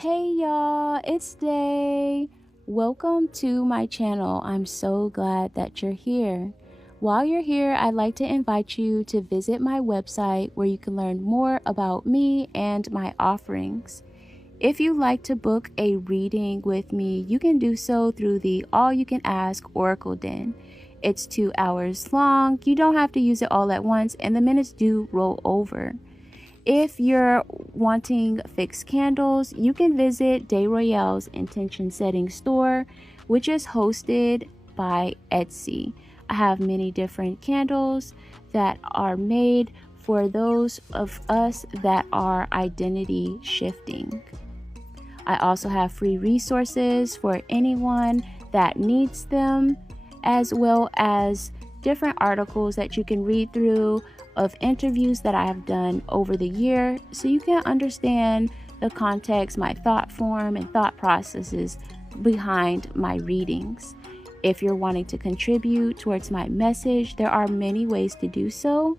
Hey y'all, it's Day. Welcome to my channel. I'm so glad that you're here. While you're here, I'd like to invite you to visit my website where you can learn more about me and my offerings. If you'd like to book a reading with me, you can do so through the All You Can Ask Oracle Den. It's 2 hours long. You don't have to use it all at once, and the minutes do roll over. If you're wanting fixed candles, you can visit Day Royale's intention setting store, which is hosted by Etsy. I have many different candles that are made for those of us that are identity shifting. I also have free resources for anyone that needs them, as well as different articles that you can read through of interviews that I have done over the year so you can understand the context, my thought form, and thought processes behind my readings. If you're wanting to contribute towards my message, there are many ways to do so.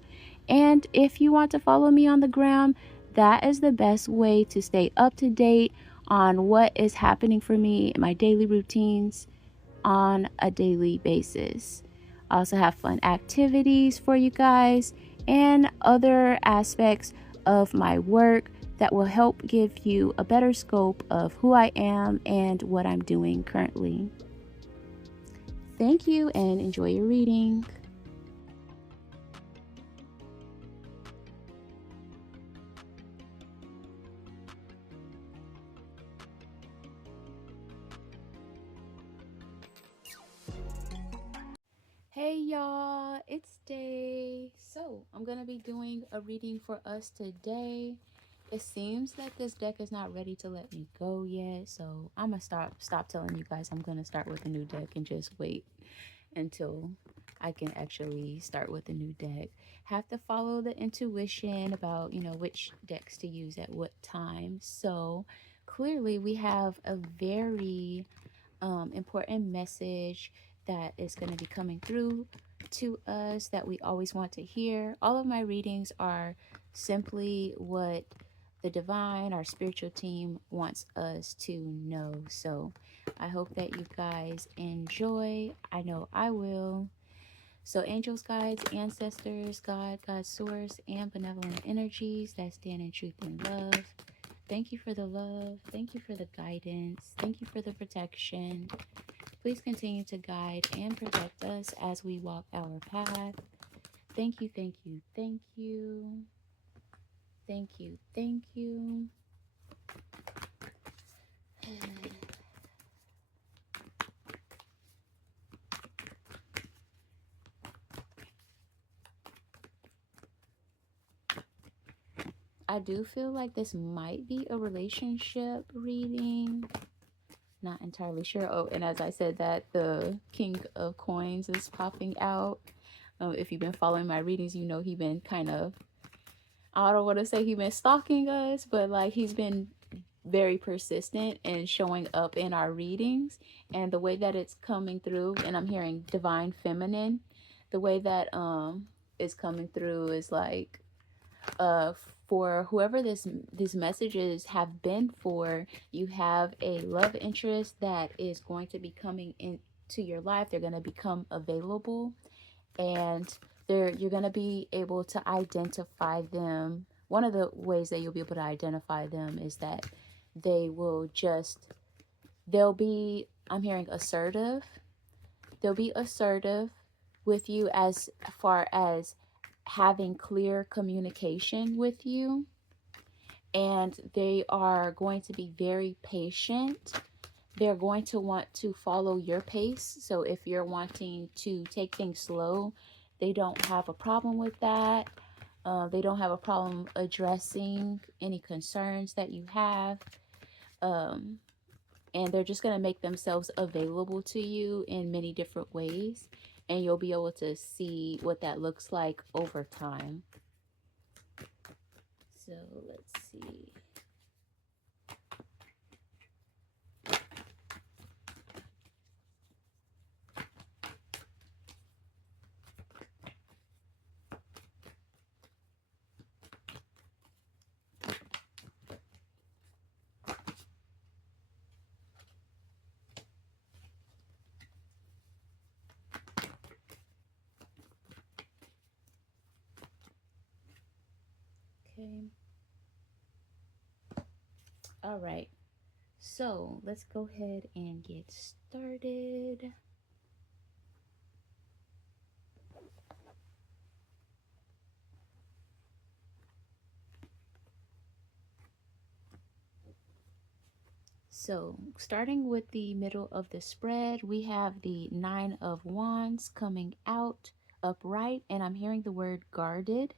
And if you want to follow me on the gram, that is the best way to stay up to date on what is happening for me in my daily routines on a daily basis. I also have fun activities for you guys and other aspects of my work that will help give you a better scope of who I am and what I'm doing currently. Thank you and enjoy your reading. Hey y'all, it's Day. So I'm gonna be doing a reading for us today. It seems that this deck is not ready to let me go yet, so I'm gonna stop telling you guys I'm gonna start with a new deck and just wait until I can actually start with a new deck. Have to follow the intuition about which decks to use at what time. So clearly we have a very important message that is going to be coming through to us that we always want to hear. All of my readings are simply what the divine, our spiritual team, wants us to know. So I hope that you guys enjoy. I know I will. So angels, guides, ancestors, God, God's source, and benevolent energies that stand in truth and love. Thank you for the love. Thank you for the guidance. Thank you for the protection. Please continue to guide and protect us as we walk our path. Thank you, thank you, thank you. Thank you, thank you. I do feel like this might be a relationship reading. Not entirely sure. Oh, and as I said that, the King of Coins is popping out. If you've been following my readings, you know he's been kind of, I don't want to say he's been stalking us, but like he's been very persistent in showing up in our readings. And the way that it's coming through, and I'm hearing divine feminine, the way that is coming through is like uh for whoever these messages have been for, you have a love interest that is going to be coming into your life. They're going to become available, and you're going to be able to identify them. One of the ways that you'll be able to identify them is that they'll be, I'm hearing assertive. They'll be assertive with you as far as having clear communication with you, and they are going to be very patient. They're going to want to follow your pace. So if you're wanting to take things slow, they don't have a problem with that. They don't have a problem addressing any concerns that you have. And they're just going to make themselves available to you in many different ways. And you'll be able to see what that looks like over time. So let's see. Okay. All right. So let's go ahead and get started. So, starting with the middle of the spread, we have the Nine of Wands coming out upright, and I'm hearing the word guarded,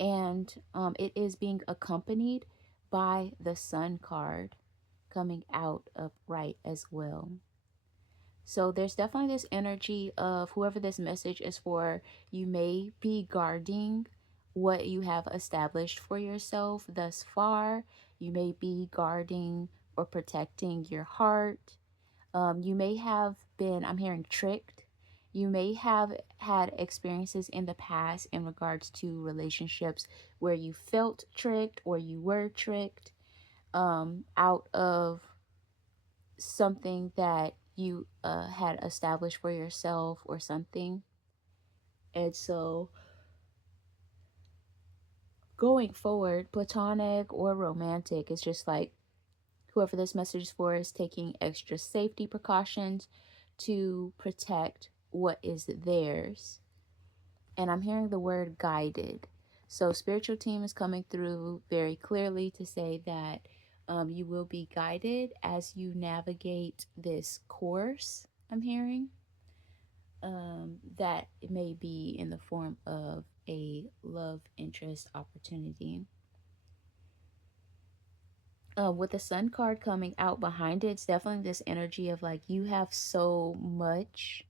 and it is being accompanied by the Sun card coming out upright as well. So, there's definitely this energy of whoever this message is for, you may be guarding what you have established for yourself thus far. You may be guarding or protecting your heart. You may have been, I'm hearing, tricked. You may have had experiences in the past in regards to relationships where you felt tricked or you were tricked out of something that you had established for yourself or something. And so going forward, platonic or romantic, is just like whoever this message is for is taking extra safety precautions to protect what is theirs. And I'm hearing the word guided. So spiritual team is coming through very clearly to say that you will be guided as you navigate this course. I'm hearing that it may be in the form of a love interest opportunity. With the Sun card coming out behind it, it's definitely this energy of like you have so much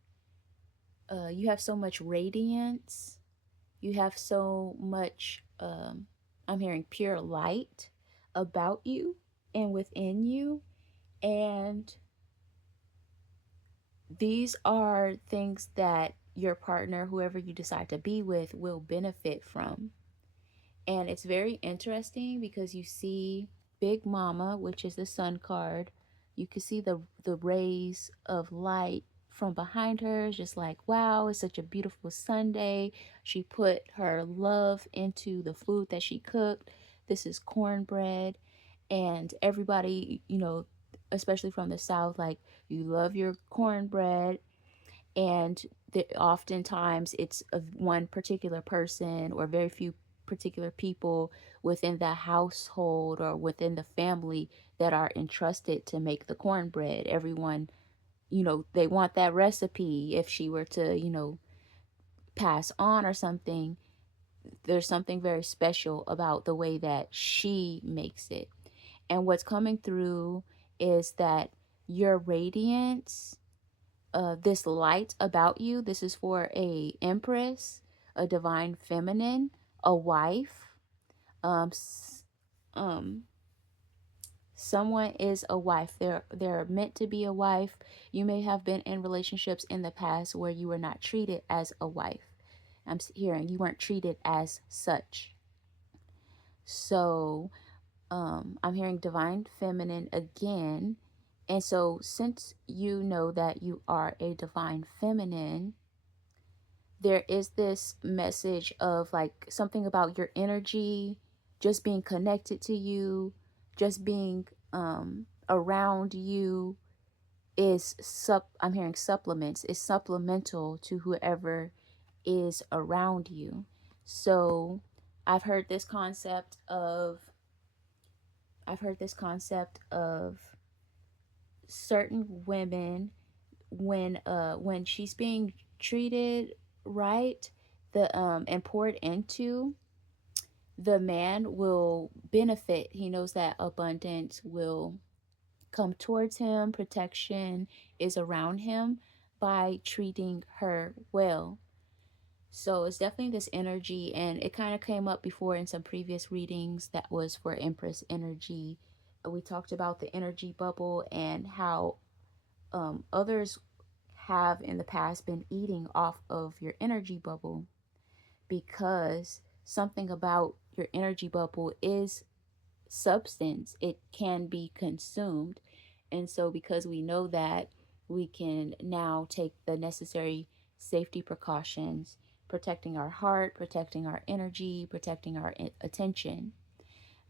radiance, you have so much I'm hearing pure light about you and within you, and these are things that your partner, whoever you decide to be with, will benefit from. And it's very interesting because you see Big Mama, which is the Sun card. You can see the rays of light from behind her. It's just like, wow, it's such a beautiful Sunday. She put her love into the food that she cooked. This is cornbread. And everybody, especially from the South, like, you love your cornbread, and oftentimes it's of one particular person or very few particular people within the household or within the family that are entrusted to make the cornbread. Everyone, they want that recipe. If she were to, pass on or something, there's something very special about the way that she makes it. And what's coming through is that your radiance, this light about you, this is for a empress, a divine feminine, a wife. Um, um, someone is a wife. They're meant to be a wife. You may have been in relationships in the past where you were not treated as a wife. I'm hearing you weren't treated as such. So I'm hearing divine feminine again. And so, since you know that you are a divine feminine, there is this message of like something about your energy just being connected to you, just being around you I'm hearing supplements, is supplemental to whoever is around you. So I've heard this concept of I've heard this concept of certain women, when she's being treated right, the and poured into, the man will benefit. He knows that abundance will come towards him, protection is around him by treating her well. So it's definitely this energy, and it kind of came up before in some previous readings that was for Empress energy. We talked about the energy bubble and how others have in the past been eating off of your energy bubble, because something about your energy bubble is substance, it can be consumed. And so because we know that, we can now take the necessary safety precautions, protecting our heart, protecting our energy, protecting our attention.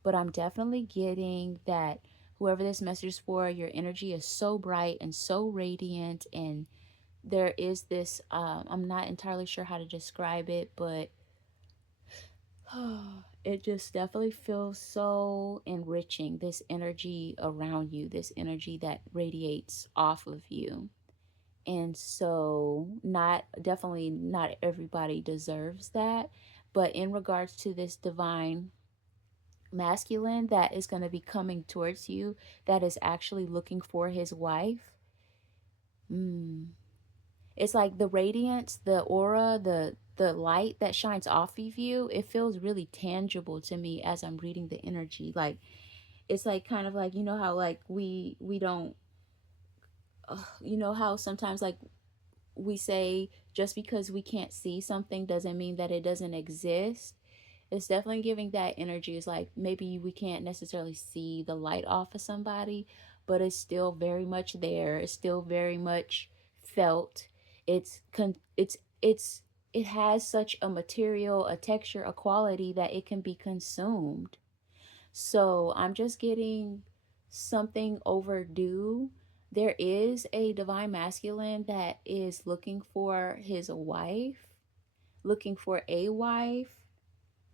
but I'm definitely getting that whoever this message is for, your energy is so bright and so radiant. And there is this, I'm not entirely sure how to describe it, but it just definitely feels so enriching. This energy around you, this energy that radiates off of you. And so, not definitely not everybody deserves that. But in regards to this divine masculine that is going to be coming towards you, that is actually looking for his wife, it's like the radiance, the aura, the light that shines off of you, it feels really tangible to me as I'm reading the energy. Like it's like kind of like, you know how like we don't you know how sometimes like we say just because we can't see something doesn't mean that it doesn't exist. It's definitely giving that energy. It's like maybe we can't necessarily see the light off of somebody, but it's still very much there. It's still very much felt. It's it has such a material, a texture, a quality that it can be consumed. So I'm just getting something overdue. There is a divine masculine that is looking for his wife, looking for a wife,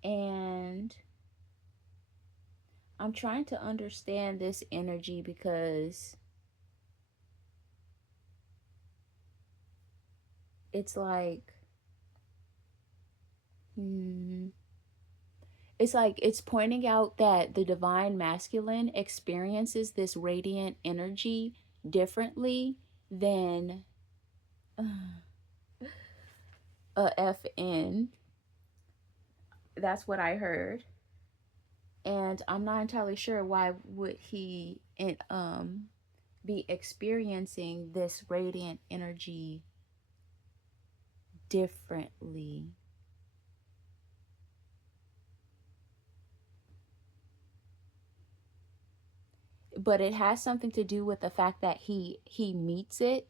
and I'm trying to understand this energy because it's like, hmm, it's like it's pointing out that the divine masculine experiences this radiant energy differently than a FN. That's what I heard. And I'm not entirely sure why would he be experiencing this radiant energy differently. But it has something to do with the fact that he meets it.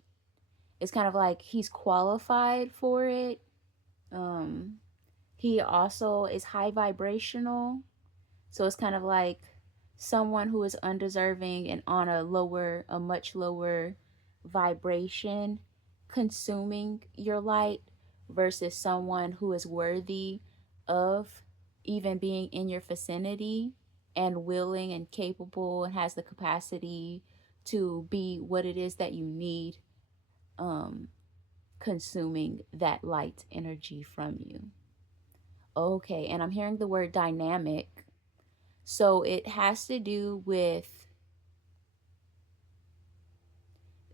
It's kind of like he's qualified for it. Um, he also is high vibrational, so it's kind of like someone who is undeserving and on a much lower vibration, consuming your light versus someone who is worthy of even being in your vicinity and willing and capable and has the capacity to be what it is that you need, um, consuming that light energy from you. Okay, and I'm hearing the word dynamic. So it has to do with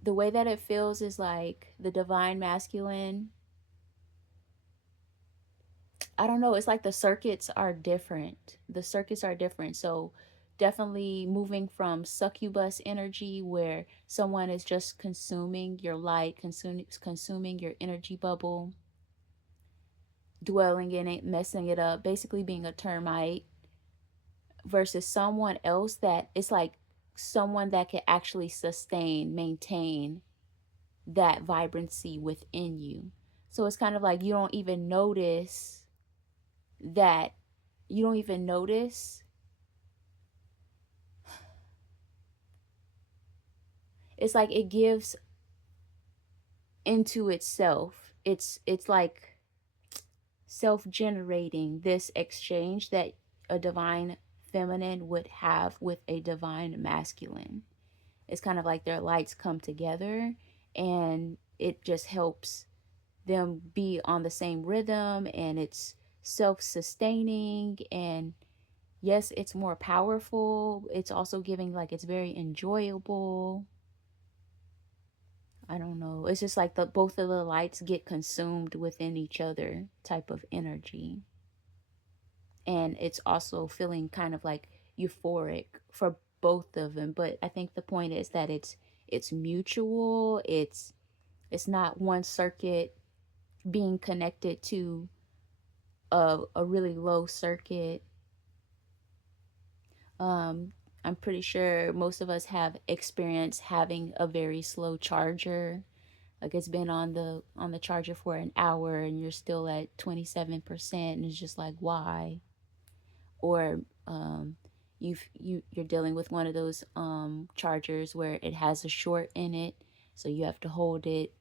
the way that it feels is like the divine masculine. I don't know, it's like the circuits are different. The circuits are different. So definitely moving from succubus energy where someone is just consuming your light, consuming your energy bubble, dwelling in it, messing it up, basically being a termite, versus someone else that it's like someone that can actually sustain, maintain that vibrancy within you. So it's kind of like you don't even notice that you don't even notice. It's like it gives into itself. It's like self-generating this exchange that a divine feminine would have with a divine masculine. It's kind of like their lights come together and it just helps them be on the same rhythm, and it's self-sustaining, and yes, it's more powerful. It's also giving like it's very enjoyable. I don't know. It's just like the both of the lights get consumed within each other type of energy. And it's also feeling kind of like euphoric for both of them. But I think the point is that it's mutual. It's not one circuit being connected to a really low circuit. Um, I'm pretty sure most of us have experienced having a very slow charger. Like it's been on the charger for an hour and you're still at 27% and it's just like why? Or you're dealing with one of those chargers where it has a short in it, so you have to hold it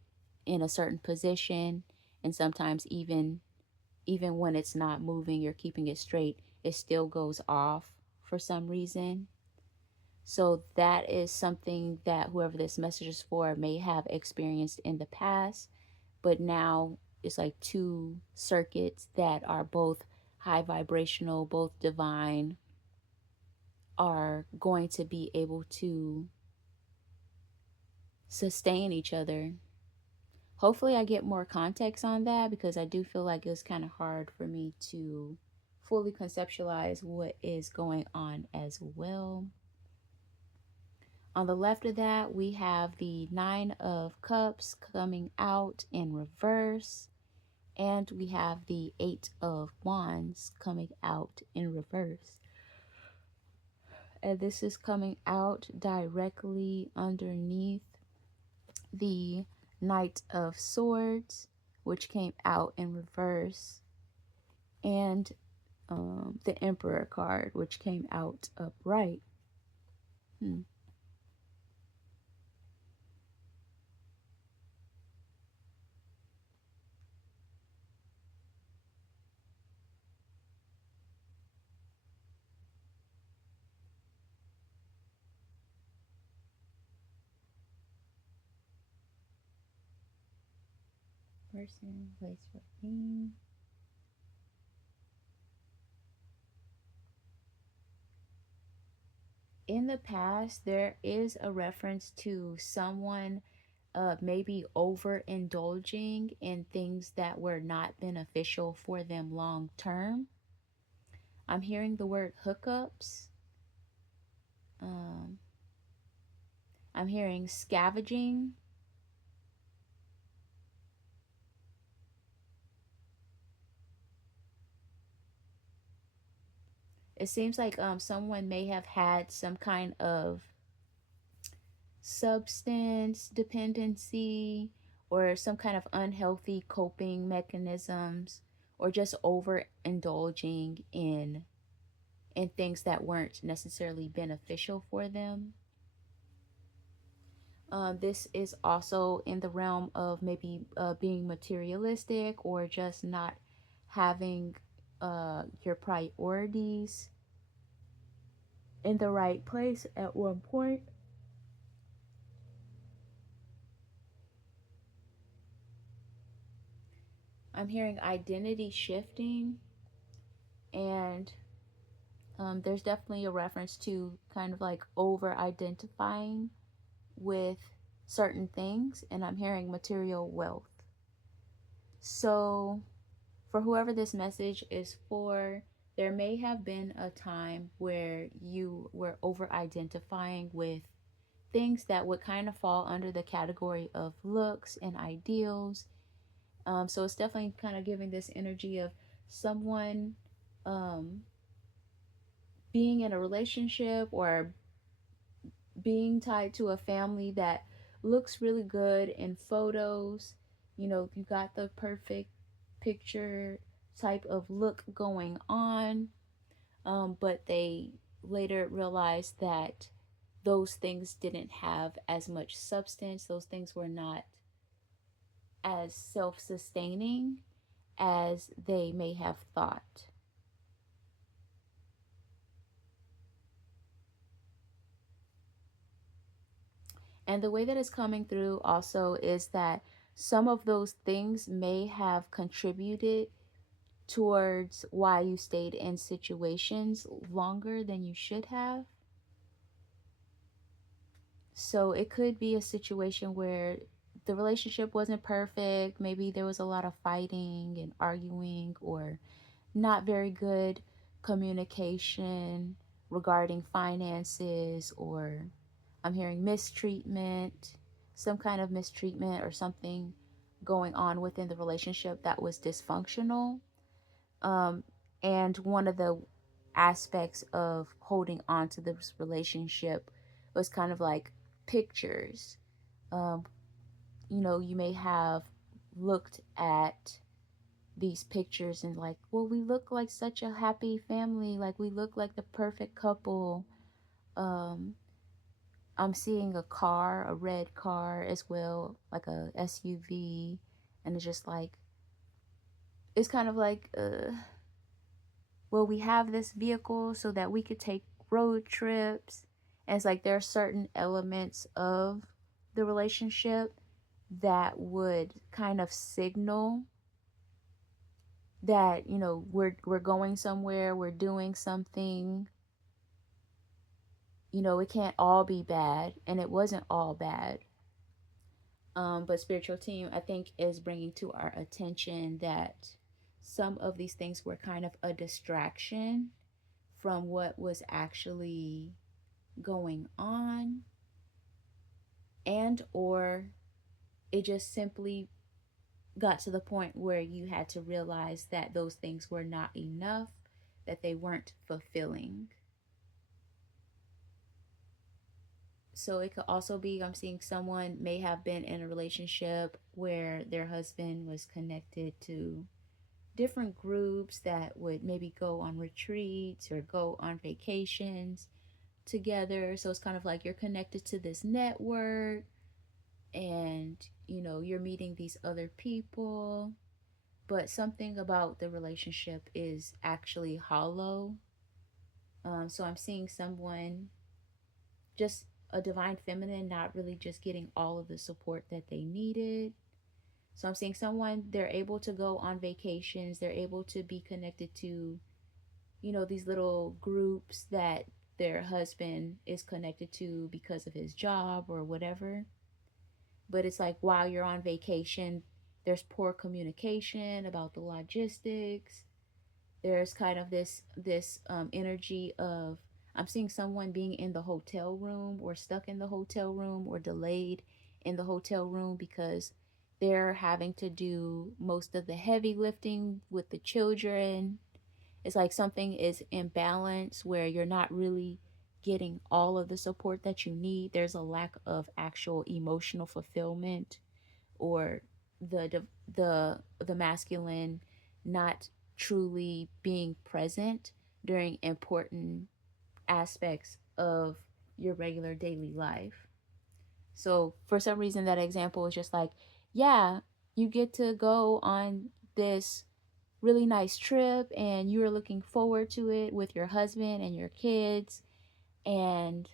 in a certain position, and sometimes even when it's not moving, you're keeping it straight, it still goes off for some reason. So that is something that whoever this message is for may have experienced in the past, but now it's like two circuits that are both high vibrational, both divine, are going to be able to sustain each other. Hopefully, I get more context on that because I do feel like it's kind of hard for me to fully conceptualize what is going on as well. On the left of that, we have the Nine of Cups coming out in reverse, and we have the Eight of Wands coming out in reverse. And this is coming out directly underneath the Knight of Swords, which came out in reverse, and the Emperor card, which came out upright. Hmm. Person, place for me. In the past, there is a reference to someone maybe overindulging in things that were not beneficial for them long term. I'm hearing the word hookups. Um, I'm hearing scavenging. It seems like someone may have had some kind of substance dependency or some kind of unhealthy coping mechanisms, or just overindulging in things that weren't necessarily beneficial for them. This is also in the realm of maybe being materialistic or just not having your priorities in the right place at one point. I'm hearing identity shifting, and there's definitely a reference to kind of like over identifying with certain things, and I'm hearing material wealth. So, for whoever this message is for, there may have been a time where you were over identifying with things that would kind of fall under the category of looks and ideals. So it's definitely kind of giving this energy of someone um, being in a relationship or being tied to a family that looks really good in photos. You know, you got the perfect picture type of look going on, but they later realized that those things didn't have as much substance. Those things were not as self sustaining as they may have thought. And the way that it's coming through also is that some of those things may have contributed towards why you stayed in situations longer than you should have. So it could be a situation where the relationship wasn't perfect. Maybe there was a lot of fighting and arguing, or not very good communication regarding finances, or I'm hearing mistreatment, some kind of mistreatment or something going on within the relationship that was dysfunctional. Um, and one of the aspects of holding on to this relationship was kind of like pictures. Um, you know, you may have looked at these pictures and like, well, we look like such a happy family, like we look like the perfect couple. um I'm seeing a car, a red car as well, like a SUV, and it's just like, it's kind of like, well, we have this vehicle so that we could take road trips. And it's like there are certain elements of the relationship that would kind of signal that, we're going somewhere, we're doing something. It can't all be bad, and it wasn't all bad. But spiritual team, I think, is bringing to our attention that some of these things were kind of a distraction from what was actually going on, and or it just simply got to the point where you had to realize that those things were not enough, that they weren't fulfilling. So it could also be, I'm seeing someone may have been in a relationship where their husband was connected to different groups that would maybe go on retreats or go on vacations together. So it's kind of like you're connected to this network, and you're meeting these other people, but something about the relationship is actually hollow. So I'm seeing someone, just a divine feminine, not really just getting all of the support that they needed. So I'm seeing someone, they're able to go on vacations, they're able to be connected to, these little groups that their husband is connected to because of his job or whatever. But it's like while you're on vacation, there's poor communication about the logistics. There's kind of this energy of, I'm seeing someone being in the hotel room or stuck in the hotel room or delayed in the hotel room because they're having to do most of the heavy lifting with the children. It's like something is imbalance where you're not really getting all of the support that you need. There's a lack of actual emotional fulfillment, or the masculine not truly being present during important aspects of your regular daily life. So for some reason that example is just like, yeah, you get to go on this really nice trip and you're looking forward to it with your husband and your kids, and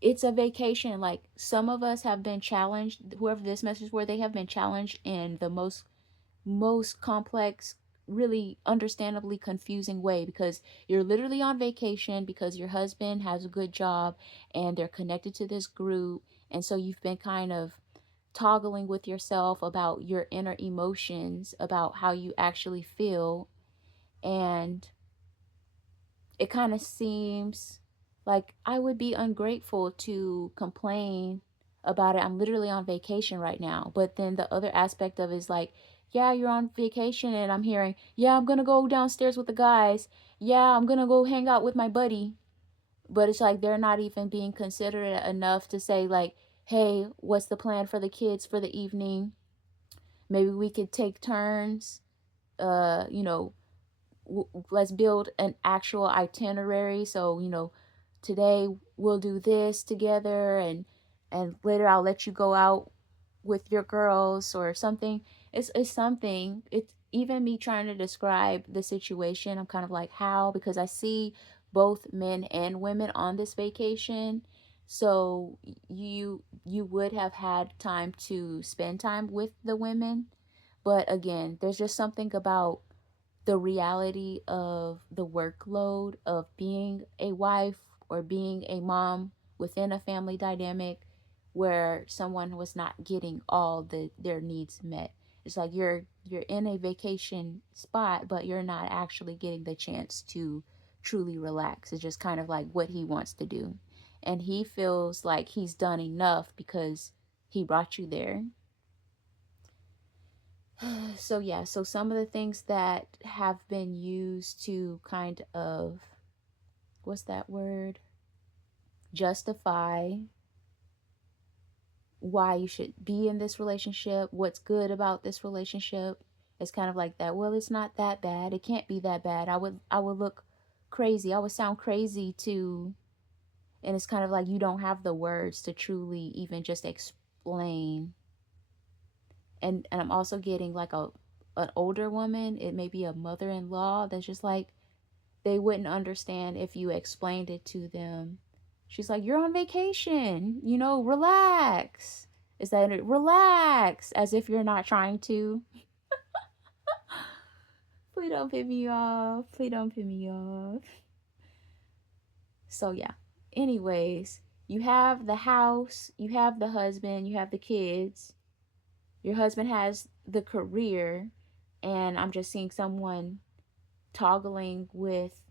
it's a vacation. Like, some of us have been challenged, whoever this message is, where they have been challenged in the most complex, really understandably confusing way, because you're literally on vacation because your husband has a good job and they're connected to this group, and so you've been kind of toggling with yourself about your inner emotions, about how you actually feel. And it kind of seems like I would be ungrateful to complain about it. I'm literally on vacation right now. But then the other aspect of it is like, yeah, you're on vacation, and I'm hearing, yeah, I'm gonna go downstairs with the guys. Yeah, I'm gonna go hang out with my buddy. But it's like they're not even being considerate enough to say, like, hey, what's the plan for the kids for the evening? Maybe we could take turns, uh, you know, let's build an actual itinerary. So today we'll do this together, and later I'll let you go out with your girls or something. It's something. It's even me trying to describe the situation, I'm kind of like, how? Because I see both men and women on this vacation. So you would have had time to spend time with the women, but again, there's just something about the reality of the workload of being a wife or being a mom within a family dynamic where someone was not getting all their needs met. It's like you're in a vacation spot, but you're not actually getting the chance to truly relax. It's just kind of like what he wants to do. And he feels like he's done enough because he brought you there. So yeah, so some of the things that have been used to kind of, what's that word, justify why you should be in this relationship, what's good about this relationship, It's kind of like that. Well, it's not that bad. It can't be that bad. I would look crazy. I would sound crazy too. And it's kind of like you don't have the words to truly even just explain. And I'm also getting like an older woman, it may be a mother-in-law, that's just like they wouldn't understand if you explained it to them. She's like, "You're on vacation, relax." Is that it? Relax, as if you're not trying to. Please don't piss me off. Please don't piss me off. So yeah. Anyways, you have the house, you have the husband, you have the kids. Your husband has the career, and I'm just seeing someone toggling with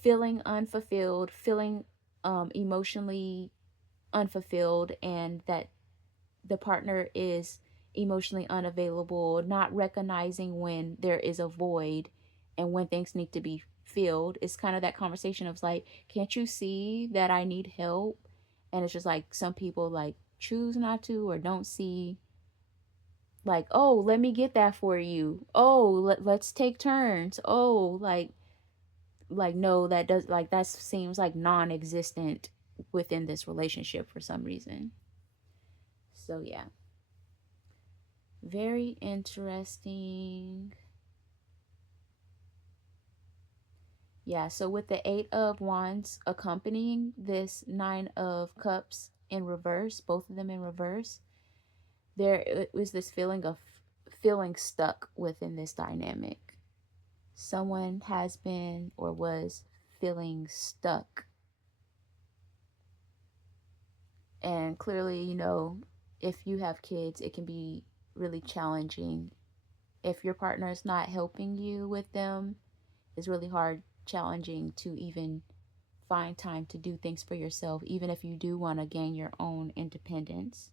feeling unfulfilled, feeling emotionally unfulfilled, and that the partner is emotionally unavailable, not recognizing when there is a void and when things need to be filled. It's kind of that conversation of like, can't you see that I need help? And it's just like some people like choose not to or don't see, like, oh, let me get that for you. Oh, let's take turns. Oh, like no, that does, like, that seems like non-existent within this relationship for some reason. So yeah, very interesting. Yeah, so with the 8 of Wands accompanying this 9 of Cups in reverse, both of them in reverse, there was this feeling of feeling stuck within this dynamic. Someone has been or was feeling stuck. And clearly, if you have kids, it can be really challenging. If your partner is not helping you with them, it's really hard, challenging to even find time to do things for yourself, even if you do want to gain your own independence.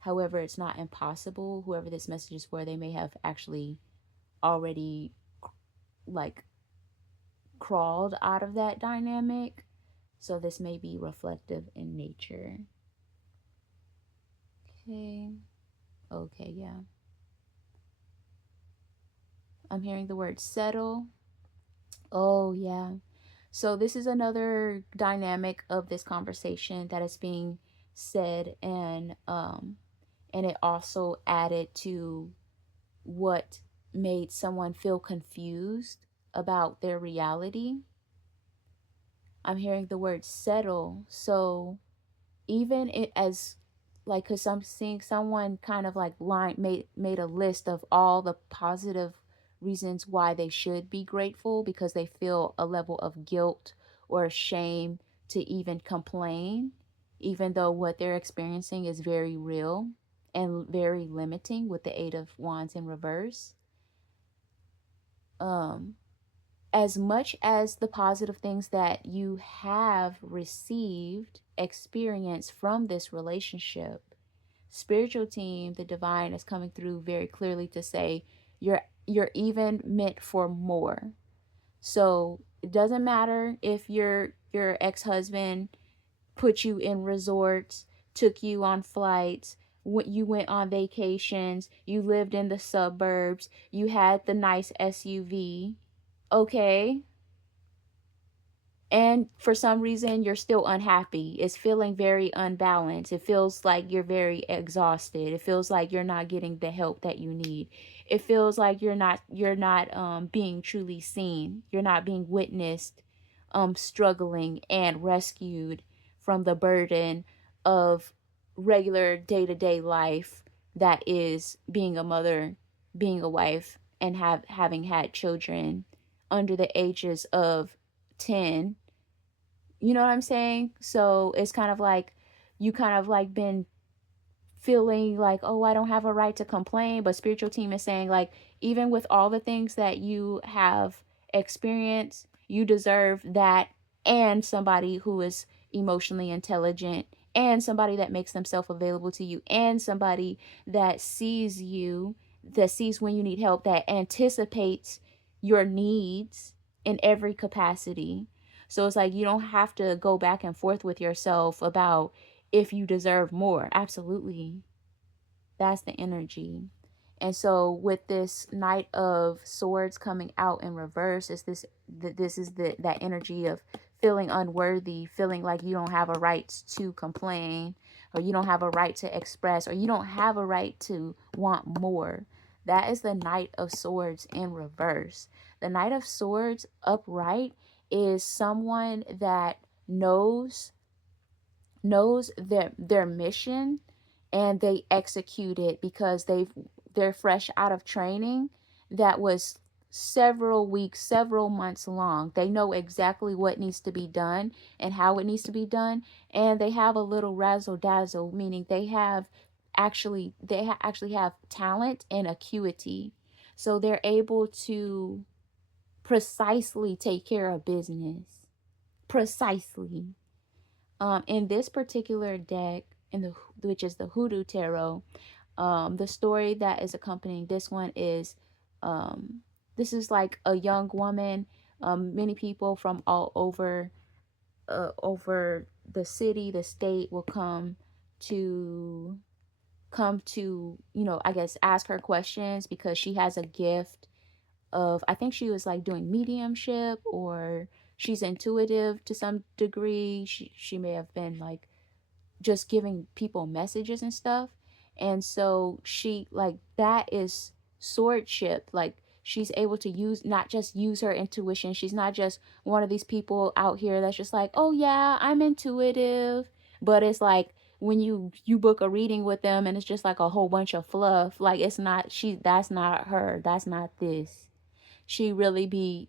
However, it's not impossible. Whoever this message is for, they may have actually already like crawled out of that dynamic. So this may be reflective in nature. Okay. Okay, yeah. I'm hearing the word settle. Oh, yeah. So this is another dynamic of this conversation that is being said, and it also added to what made someone feel confused about their reality. I'm hearing the word settle. So even it as like, because I'm seeing someone kind of like made a list of all the positive reasons why they should be grateful, because they feel a level of guilt or shame to even complain, even though what they're experiencing is very real and very limiting with the 8 of Wands in reverse. As much as the positive things that you have received, experienced from this relationship, spiritual team, the divine, is coming through very clearly to say you're even meant for more. So it doesn't matter if your ex-husband put you in resorts, took you on flights, you went on vacations, you lived in the suburbs, you had the nice SUV. Okay, and for some reason you're still unhappy, it's feeling very unbalanced, it feels like you're very exhausted, it feels like you're not getting the help that you need, it feels like you're not being truly seen, you're not being witnessed, struggling and rescued from the burden of regular day-to-day life that is being a mother, being a wife, and having had children under the ages of 10. You know what I'm saying? So it's kind of like you kind of like been feeling like, oh, I don't have a right to complain. But spiritual team is saying, like, even with all the things that you have experienced, you deserve that, and somebody who is emotionally intelligent, and somebody that makes themselves available to you, and somebody that sees you, that sees when you need help, that anticipates your needs in every capacity. So it's like you don't have to go back and forth with yourself about if you deserve more. Absolutely. That's the energy. And so with this Knight of Swords coming out in reverse, is this is that energy of feeling unworthy, feeling like you don't have a right to complain, or you don't have a right to express, or you don't have a right to want more. That is the Knight of Swords in reverse. The Knight of Swords upright is someone that knows their mission, and they execute it because they're fresh out of training that was several weeks, several months long. They know exactly what needs to be done and how it needs to be done, and they have a little razzle dazzle, meaning they actually have talent and acuity. So they're able to precisely take care of business. Precisely. In this particular deck, which is the Hoodoo Tarot, the story that is accompanying this one is, this is like a young woman. Many people from all over the city, the state, will to I guess, ask her questions because she has a gift of, I think she was like doing mediumship, or she's intuitive to some degree. She may have been like just giving people messages and stuff. And so she, like, that is swordship. Like, she's able to not just use her intuition. She's not just one of these people out here that's just like, oh yeah, I'm intuitive. But it's like when you book a reading with them and it's just like a whole bunch of fluff. Like, it's not, that's not her. That's not this. She really be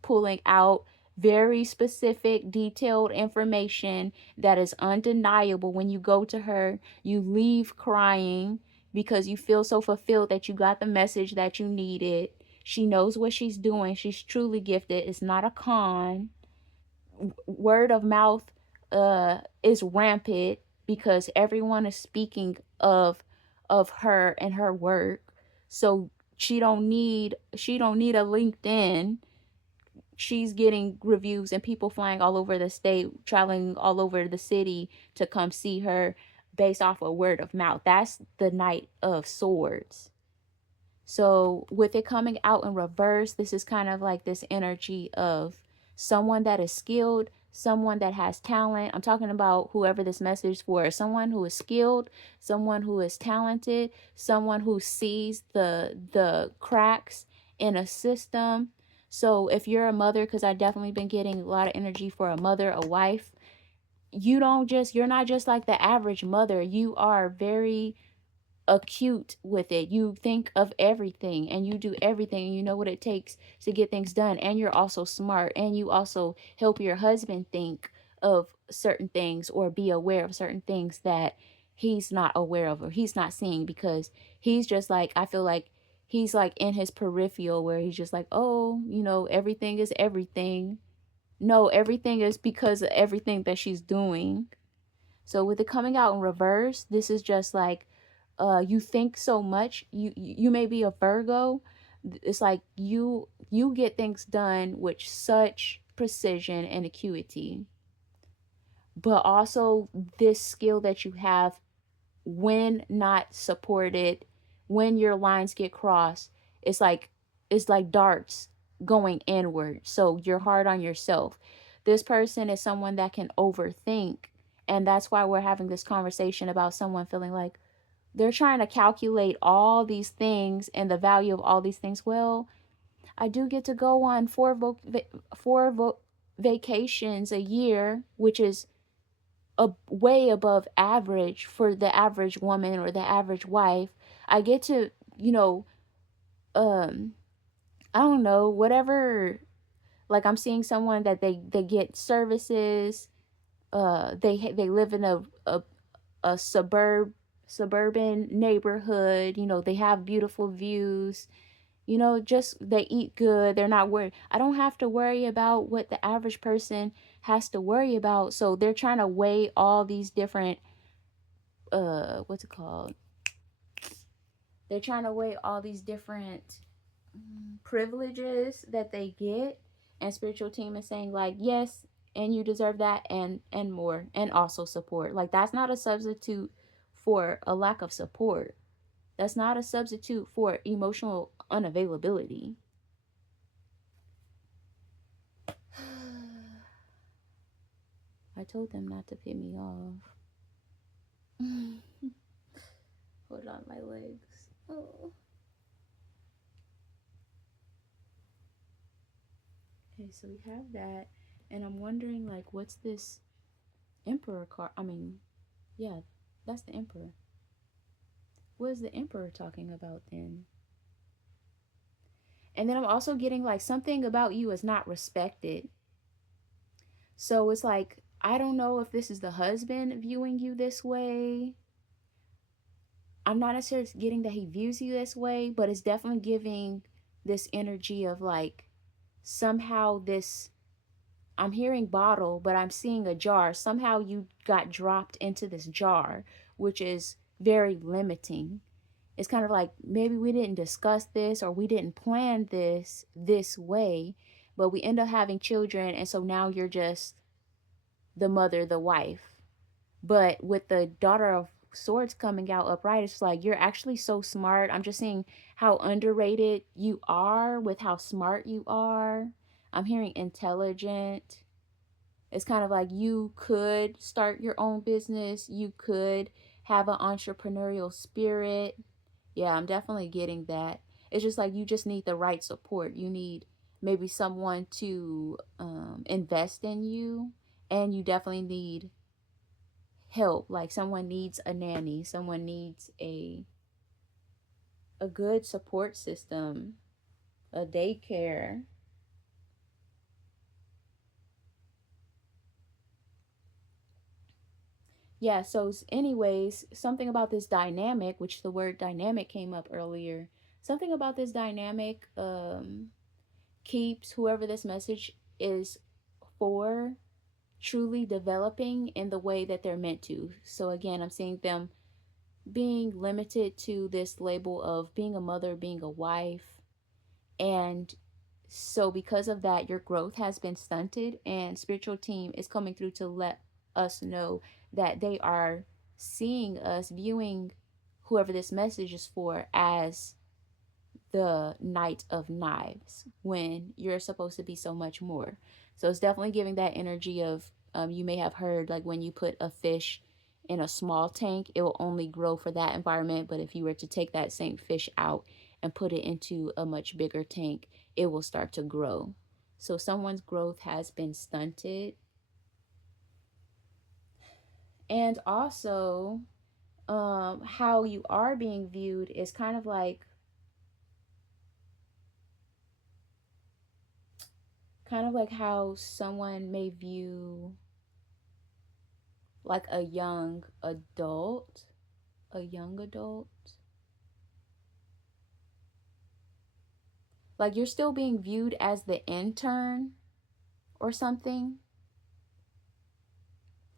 pulling out very specific, detailed information that is undeniable. When you go to her, you leave crying because you feel so fulfilled that you got the message that you needed. She knows what she's doing. She's truly gifted. It's not a con. Word of mouth is rampant because everyone is speaking of her and her work. So she don't need a LinkedIn. She's getting reviews and people flying all over the state, traveling all over the city to come see her based off of word of mouth. That's the Knight of Swords. So with it coming out in reverse, this is kind of like this energy of someone that is skilled, someone that has talent. I'm talking about whoever this message is for. Someone who is skilled, someone who is talented, someone who sees the cracks in a system. So if you're a mother, because I've definitely been getting a lot of energy for a mother, a wife, you're not just like the average mother. You are very acute with it. You think of everything and you do everything, and you know what it takes to get things done, and you're also smart, and you also help your husband think of certain things or be aware of certain things that he's not aware of or he's not seeing, because he's just like, I feel like he's like in his peripheral where he's just like, oh, everything is everything. No, everything is because of everything that she's doing. So with it coming out in reverse, this is just like, you think so much. You may be a Virgo. It's like you get things done with such precision and acuity, but also this skill that you have, when not supported, when your lines get crossed, it's like darts going inward. So you're hard on yourself. This person is someone that can overthink, and that's why we're having this conversation about someone feeling like they're trying to calculate all these things and the value of all these things. Well, I do get to go on four vacations a year, which is way above average for the average woman or the average wife. I get to, um, I don't know, whatever. Like, I'm seeing someone that they get services. They live in a suburban neighborhood. They have beautiful views. Just they eat good. They're not worried. I don't have to worry about what the average person has to worry about. So they're trying to weigh all these different, what's it called? They're trying to weigh all these different privileges that they get, and spiritual team is saying like, yes, and you deserve that, and more, and also support. Like, that's not a substitute for a lack of support. That's not a substitute for emotional unavailability. I told them not to pit me off. Hold on, my legs. Oh. Okay, so we have that. And I'm wondering, like, what's this Emperor card? I mean, yeah, that's the Emperor. What is the Emperor talking about then? And then I'm also getting like something about you is not respected. So it's like, I don't know if this is the husband viewing you this way. I'm not necessarily getting that he views you this way, but it's definitely giving this energy of like somehow this, I'm hearing bottle, but I'm seeing a jar. Somehow you got dropped into this jar, which is very limiting. It's kind of like maybe we didn't discuss this or we didn't plan this way, but we end up having children. And so now you're just the mother, the wife. But with the daughter of swords coming out upright, it's like you're actually so smart. I'm just seeing how underrated you are with how smart you are. I'm hearing intelligent. It's kind of like you could start your own business. You could have an entrepreneurial spirit. Yeah, I'm definitely getting that. It's just like you just need the right support. You need maybe someone to invest in you, and you definitely need help. Like someone needs a nanny, someone needs a good support system, a daycare. Yeah, so anyways, something about this dynamic, which the word dynamic came up earlier. Something about this dynamic keeps whoever this message is for truly developing in the way that they're meant to. So again, I'm seeing them being limited to this label of being a mother, being a wife. And so because of that, your growth has been stunted, and spiritual team is coming through to let us know that they are seeing us, viewing whoever this message is for as the Knight of Knives when you're supposed to be so much more. So it's definitely giving that energy of you may have heard like when you put a fish in a small tank, it will only grow for that environment. But if you were to take that same fish out and put it into a much bigger tank, it will start to grow. So someone's growth has been stunted. And also, how you are being viewed is kind of like how someone may view like a young adult. Like you're still being viewed as the intern or something.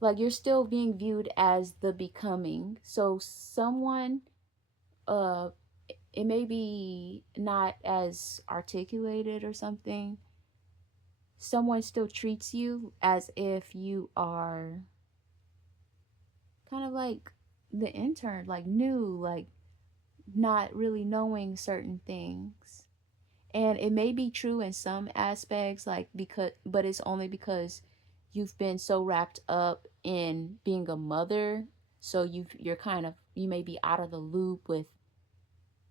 Like you're still being viewed as the becoming. So someone, uh, it may be not as articulated or something. Someone still treats you as if you are kind of like the intern, like new, like not really knowing certain things. And it may be true in some aspects, like because, but it's only because you've been so wrapped up in being a mother. So you're kind of, you may be out of the loop with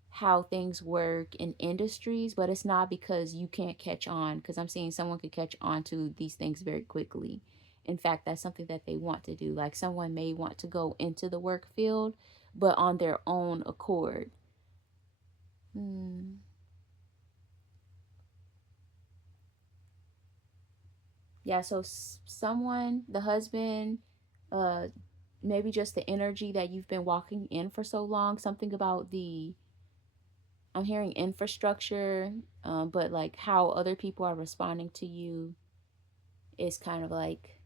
how things work in industries, but it's not because you can't catch on, because I'm seeing someone could catch on to these things very quickly. In fact, that's something that they want to do. Like someone may want to go into the work field, but on their own accord. Hmm. Yeah, so someone, the husband, uh, maybe just the energy that you've been walking in for so long, something about I'm hearing infrastructure, but like how other people are responding to you is kind of like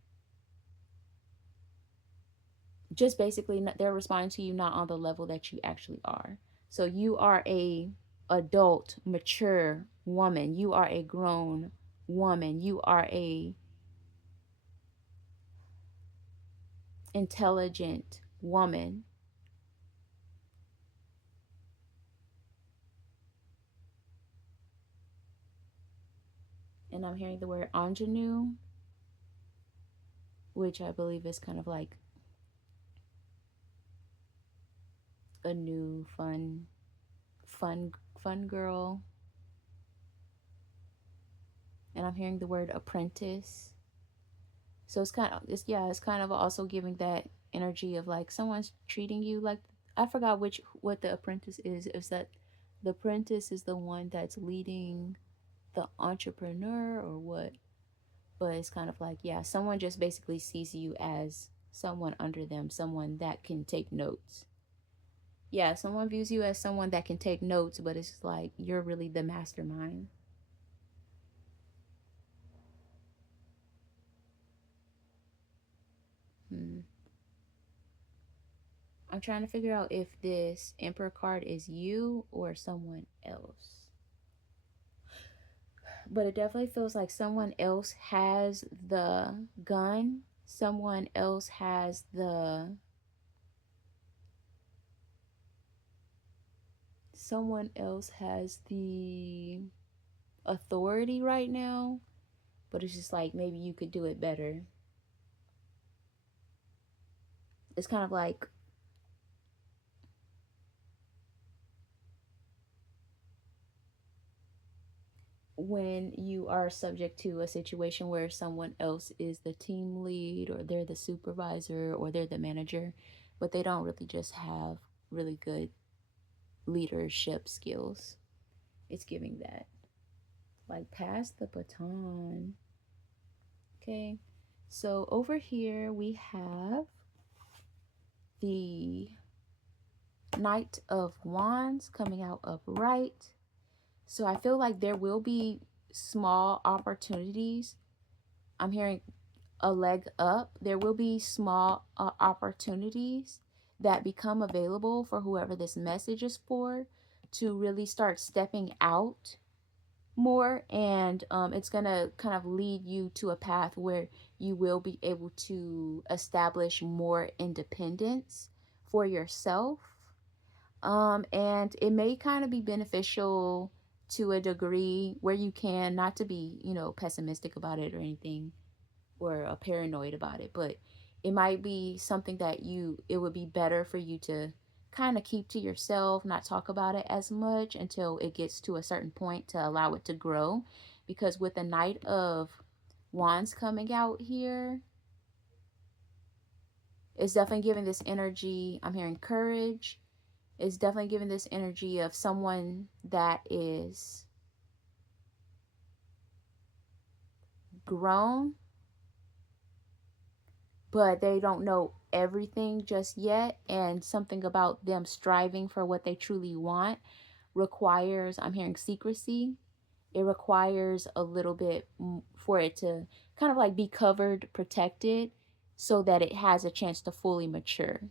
just basically they're responding to you not on the level that you actually are. So you are a adult, mature woman. You are a grown woman. You are a intelligent woman. And I'm hearing the word ingenue, which I believe is kind of like a new fun girl. And I'm hearing the word apprentice. So it's kind of also giving that energy of like someone's treating you like, I forgot what the apprentice is. Is that the apprentice is the one that's leading the entrepreneur or what? But it's kind of like, yeah, someone just basically sees you as someone under them, someone that can take notes. Yeah, someone views you as someone that can take notes, but it's like you're really the mastermind. Hmm. I'm trying to figure out if this Emperor card is you or someone else. But it definitely feels like someone else has the gun. Someone else has the authority right now, but it's just like maybe you could do it better. It's kind of like when you are subject to a situation where someone else is the team lead or they're the supervisor or they're the manager, but they don't really just have really good leadership skills. It's giving that. Like, pass the baton. Okay. So over here we have the Knight of Wands coming out upright. So I feel like there will be small opportunities. I'm hearing a leg up. There will be small opportunities that become available for whoever this message is for to really start stepping out more. And it's going to kind of lead you to a path where you will be able to establish more independence for yourself. And it may kind of be beneficial to a degree where you can, not to be, pessimistic about it or anything, or paranoid about it, but it might be something that it would be better for you to kind of keep to yourself, not talk about it as much until it gets to a certain point to allow it to grow. Because with the Knight of Wands coming out here, it's definitely giving this energy. I'm hearing courage. It's definitely giving this energy of someone that is grown, but they don't know everything just yet. And something about them striving for what they truly want requires, I'm hearing secrecy. It requires a little bit for it to kind of like be covered, protected, so that it has a chance to fully mature.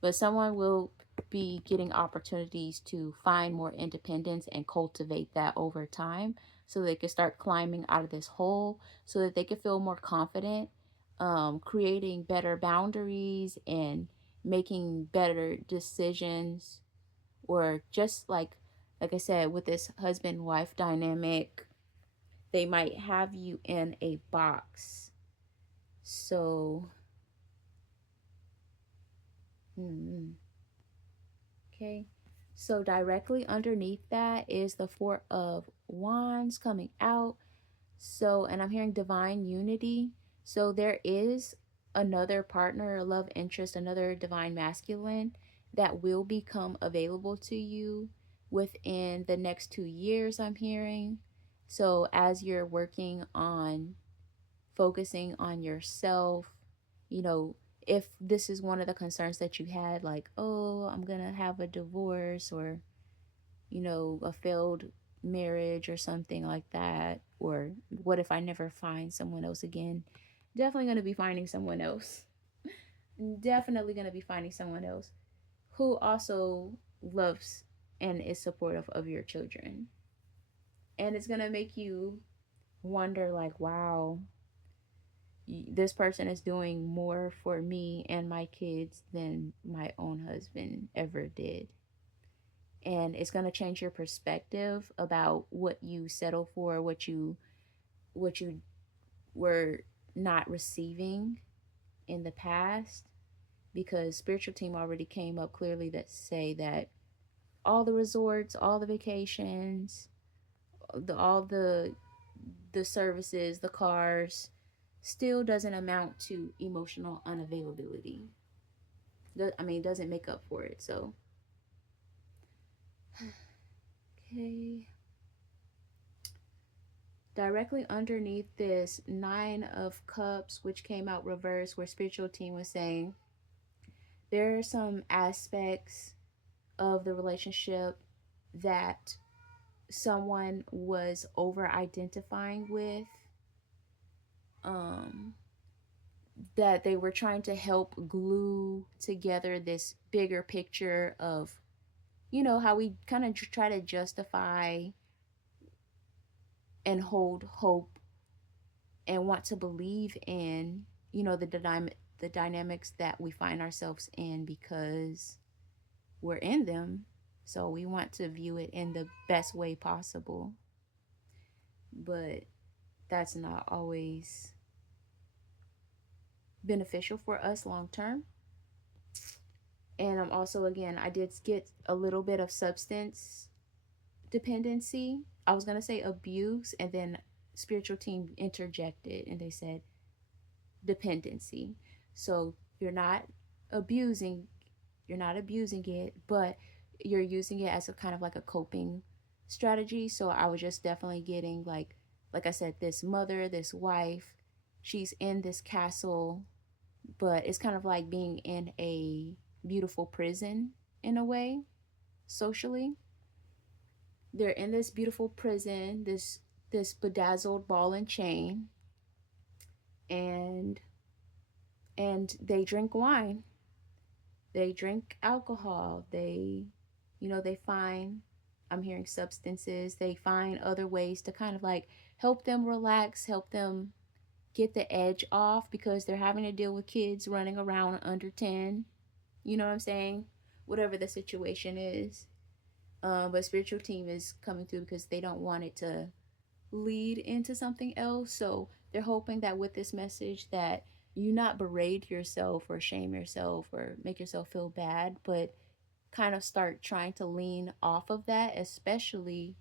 But someone will be getting opportunities to find more independence and cultivate that over time so they can start climbing out of this hole, so that they can feel more confident, creating better boundaries and making better decisions. Or just like I said, with this husband wife dynamic, they might have you in a box. So okay. So directly underneath that is the Four of Wands coming out. So, and I'm hearing divine unity. So there is another partner, a love interest, another divine masculine that will become available to you within the next 2 years, I'm hearing. So as you're working on focusing on yourself, you know, if this is one of the concerns that you had, like, oh, I'm gonna have a divorce, or, a failed marriage or something like that, or what if I never find someone else again? Definitely gonna be finding someone else. Definitely gonna be finding someone else who also loves and is supportive of your children. And it's gonna make you wonder, like, wow, this person is doing more for me and my kids than my own husband ever did. and it's going to change your perspective about what you settle for, what you were not receiving in the past, because spiritual team already came up clearly that say that all the resorts, all the vacations, all the services, the cars, still doesn't amount to emotional unavailability. I mean, it doesn't make up for it. So, okay. Directly underneath this Nine of Cups, which came out reverse, where spiritual team was saying there are some aspects of the relationship that someone was over identifying with, um, that they were trying to help glue together this bigger picture of, how we kind of try to justify and hold hope and want to believe in, the dynamics that we find ourselves in because we're in them. So we want to view it in the best way possible. But that's not always beneficial for us long term. And I'm also, again, I did get a little bit of substance dependency. I was going to say abuse, and then spiritual team interjected and they said dependency. So abusing you're not abusing it, but you're using it as a kind of like a coping strategy. So I was just definitely getting like I said, this mother, this wife, she's in this castle, but it's kind of like being in a beautiful prison in a way, socially. They're in this beautiful prison, this bedazzled ball and chain, and they drink wine, they drink alcohol, they find, I'm hearing substances, they find other ways to kind of like help them relax, help them get the edge off because they're having to deal with kids running around under 10. You know what I'm saying? Whatever the situation is. But spiritual team is coming through because they don't want it to lead into something else. So they're hoping that with this message that you not berate yourself or shame yourself or make yourself feel bad, but kind of start trying to lean off of that, especially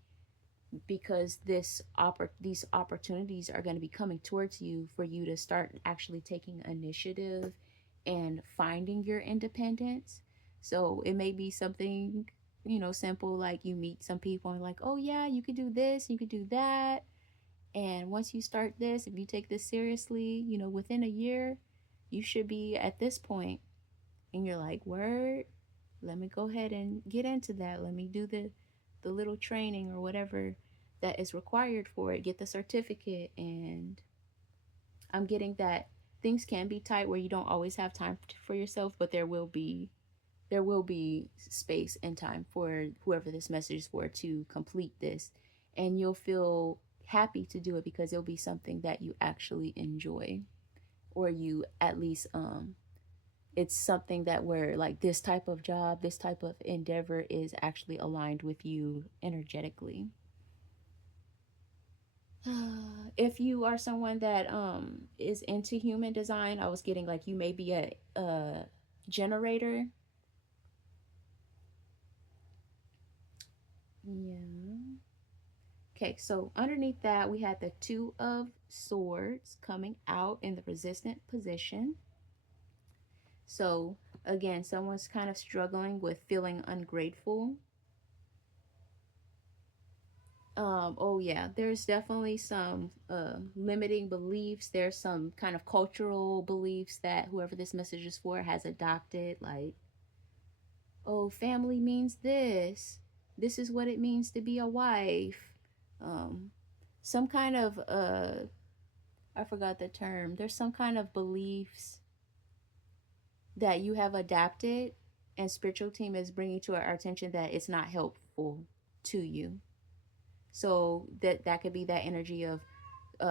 because these opportunities are going to be coming towards you for you to start actually taking initiative and finding your independence. So it may be something, simple, like you meet some people and like, oh yeah, you could do this, you could do that. And once you start this, if you take this seriously, within a year, you should be at this point. And you're like, word, let me go ahead and get into that. Let me do the little training or whatever that is required for it, get the certificate. And I'm getting that things can be tight where you don't always have time for yourself, but there will be space and time for whoever this message is for to complete this, and you'll feel happy to do it because it'll be something that you actually enjoy, or you at least it's something that where like this type of job, this type of endeavor is actually aligned with you energetically. If you are someone that is into human design, I was getting like you may be a generator. Yeah. Okay, so underneath that we had the Two of Swords coming out in the resistant position. So again, someone's kind of struggling with feeling ungrateful. Oh yeah, there's definitely some limiting beliefs. There's some kind of cultural beliefs that whoever this message is for has adopted, like, oh, family means this. This is what it means to be a wife. Um, some kind of I forgot the term. There's some kind of beliefs that you have adapted, and spiritual team is bringing to our attention that it's not helpful to you. So that could be that energy of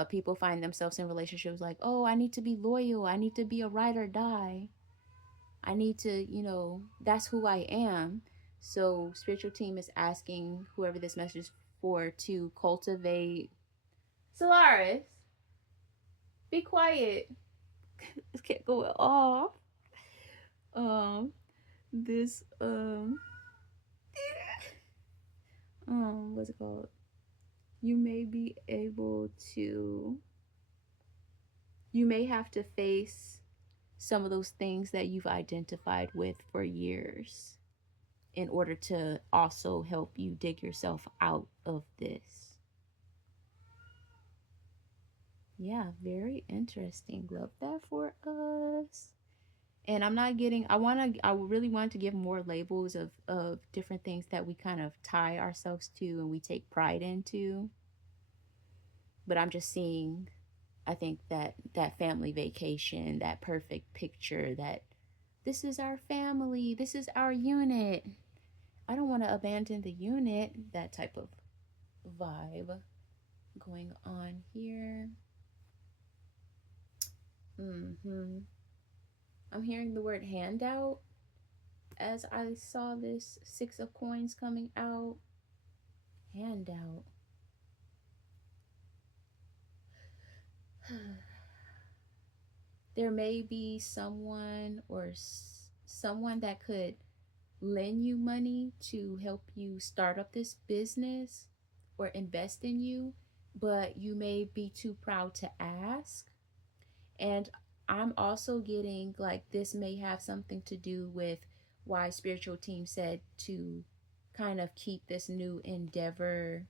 people find themselves in relationships like, oh, I need to be loyal, I need to be a ride or die, I need to, that's who I am. So spiritual team is asking whoever this message is for to cultivate. Solaris, be quiet. This can't go off. Um, this what's it called? You may be able to. You may have to face some of those things that you've identified with for years in order to also help you dig yourself out of this. Yeah, very interesting. Love that for us. And I'm not getting, I really want to give more labels of different things that we kind of tie ourselves to and we take pride into. But I'm just seeing, I think that family vacation, that perfect picture, that this is our family, this is our unit. I don't want to abandon the unit, that type of vibe going on here. I'm hearing the word handout as I saw this Six of Coins coming out. Handout. There may be someone or someone that could lend you money to help you start up this business or invest in you, but you may be too proud to ask. And I'm also getting like this may have something to do with why spiritual team said to kind of keep this new endeavor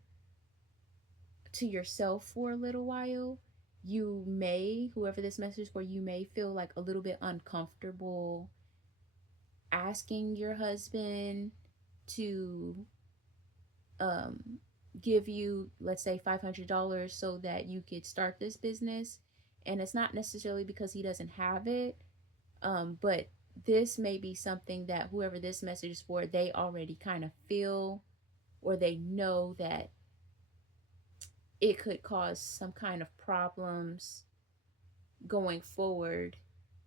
to yourself for a little while. You may, whoever this message is for, you may feel like a little bit uncomfortable asking your husband to um, give you, let's say, $500 so that you could start this business. And it's not necessarily because he doesn't have it, but this may be something that whoever this message is for, they already kind of feel or they know that it could cause some kind of problems going forward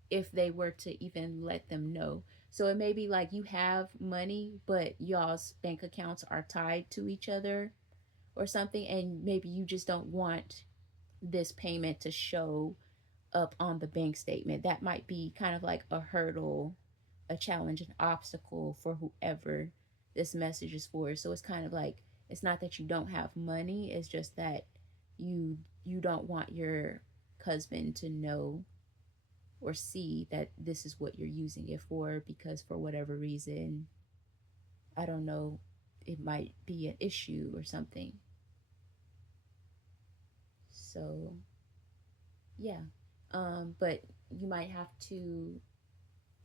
if they were to even let them know. So it may be like you have money, but y'all's bank accounts are tied to each other or something, and maybe you just don't want this payment to show up on the bank statement. That might be kind of like a hurdle, a challenge, an obstacle for whoever this message is for. So it's kind of like it's not that you don't have money, it's just that you don't want your husband to know or see that this is what you're using it for because for whatever reason, I don't know, it might be an issue or something. So, yeah. But you might have to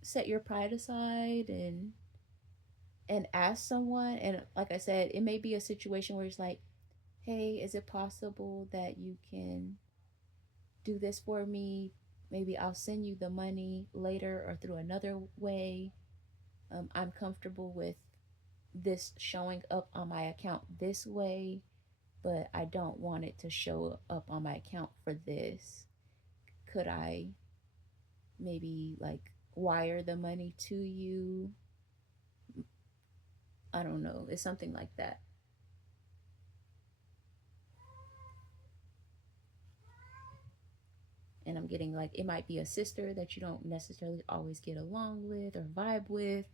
set your pride aside and ask someone, and like I said, it may be a situation where it's like, hey, is it possible that you can do this for me? Maybe I'll send you the money later or through another way. I'm comfortable with this showing up on my account this way, but I don't want it to show up on my account for this. Could I maybe like wire the money to you? I don't know. It's something like that. And I'm getting like it might be a sister that you don't necessarily always get along with or vibe with,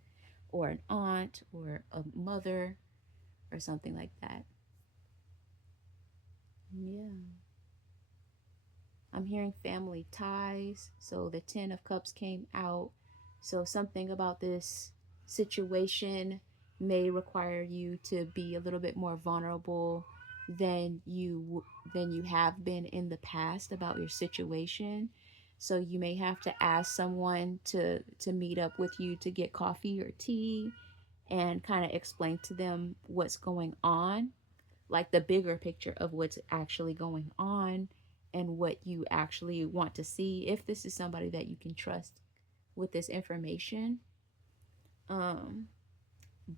or an aunt or a mother or something like that. Yeah. I'm hearing family ties. So the 10 of Cups came out. So something about this situation may require you to be a little bit more vulnerable than you have been in the past about your situation. So you may have to ask someone to meet up with you to get coffee or tea and kind of explain to them what's going on, like the bigger picture of what's actually going on and what you actually want to see, if this is somebody that you can trust with this information. um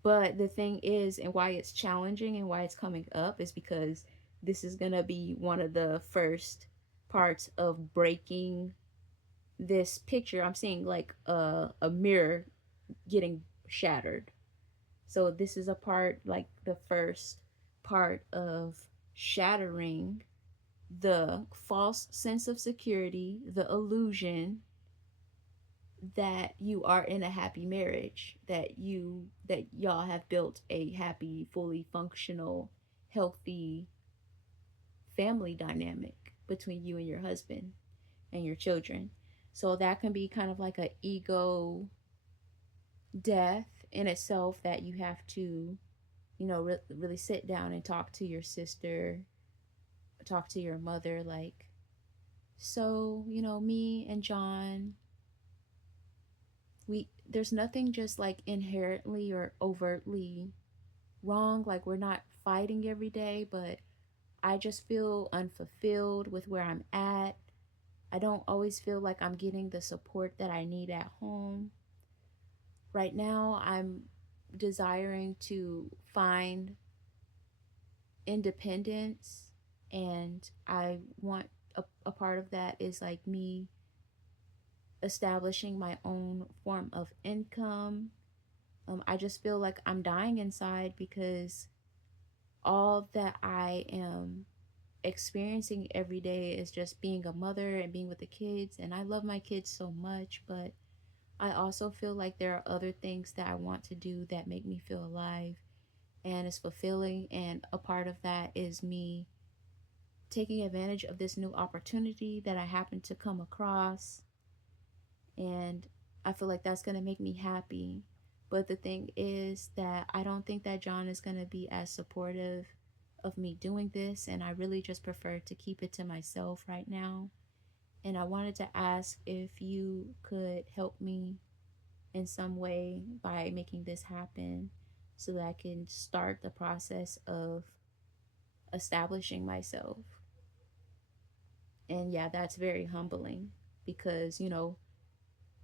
but the thing is, and why it's challenging and why it's coming up, is because this is going to be one of the first parts of breaking this picture. I'm seeing like a mirror getting shattered. So this is a part, like the first part of shattering the false sense of security, the illusion that you are in a happy marriage, that y'all have built a happy, fully functional, healthy family dynamic between you and your husband and your children. So that can be kind of like an ego death in itself, that you have to, really sit down and talk to your sister, talk to your mother, like, so, me and John, there's nothing just like inherently or overtly wrong. Like, we're not fighting every day, but I just feel unfulfilled with where I'm at. I don't always feel like I'm getting the support that I need at home. Right now, I'm desiring to find independence, and I want a part of that is like me establishing my own form of income. I just feel like I'm dying inside because all that I am experiencing every day is just being a mother and being with the kids. And I love my kids so much, but I also feel like there are other things that I want to do that make me feel alive and is fulfilling. And a part of that is me taking advantage of this new opportunity that I happen to come across. And I feel like that's going to make me happy. But the thing is that I don't think that John is going to be as supportive of me doing this. And I really just prefer to keep it to myself right now. And I wanted to ask if you could help me in some way by making this happen so that I can start the process of establishing myself. And yeah, that's very humbling because,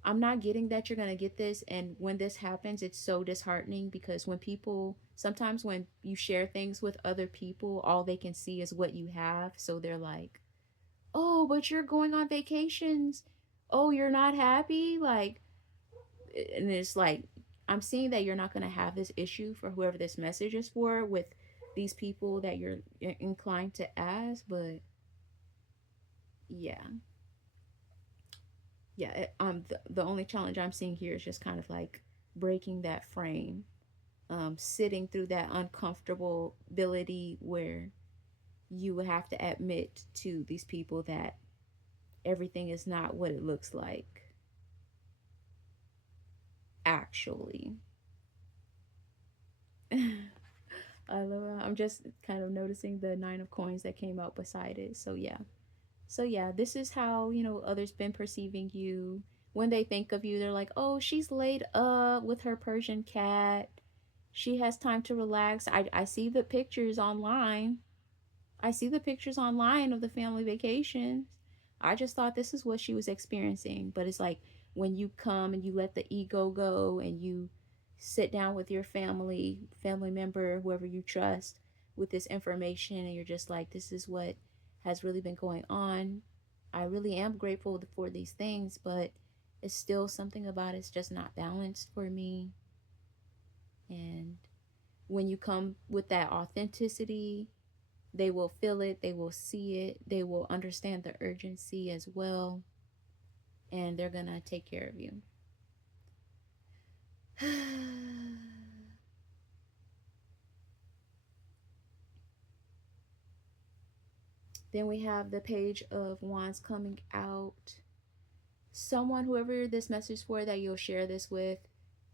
I'm not getting that you're going to get this. And when this happens, it's so disheartening because sometimes when you share things with other people, all they can see is what you have. So they're like, oh, but you're going on vacations. Oh, you're not happy. Like, and it's like, I'm seeing that you're not going to have this issue for whoever this message is for with these people that you're inclined to ask. But yeah, the only challenge I'm seeing here is just kind of like breaking that frame, sitting through that uncomfortability where you would have to admit to these people that everything is not what it looks like actually. I love it. I'm just kind of noticing the 9 of coins that came out beside it. So yeah, this is how, others been perceiving you. When they think of you, they're like, oh, she's laid up with her Persian cat. She has time to relax. I see the pictures online. I see the pictures online of the family vacations. I just thought this is what she was experiencing. But it's like when you come and you let the ego go and you sit down with your family member, whoever you trust, with this information, and you're just like, this is what has really been going on. I really am grateful for these things, but it's still something about it's just not balanced for me. And when you come with that authenticity, they will feel it, they will see it, they will understand the urgency as well, and they're gonna take care of you. Then we have the Page of Wands coming out. Someone, whoever this message for that you'll share this with,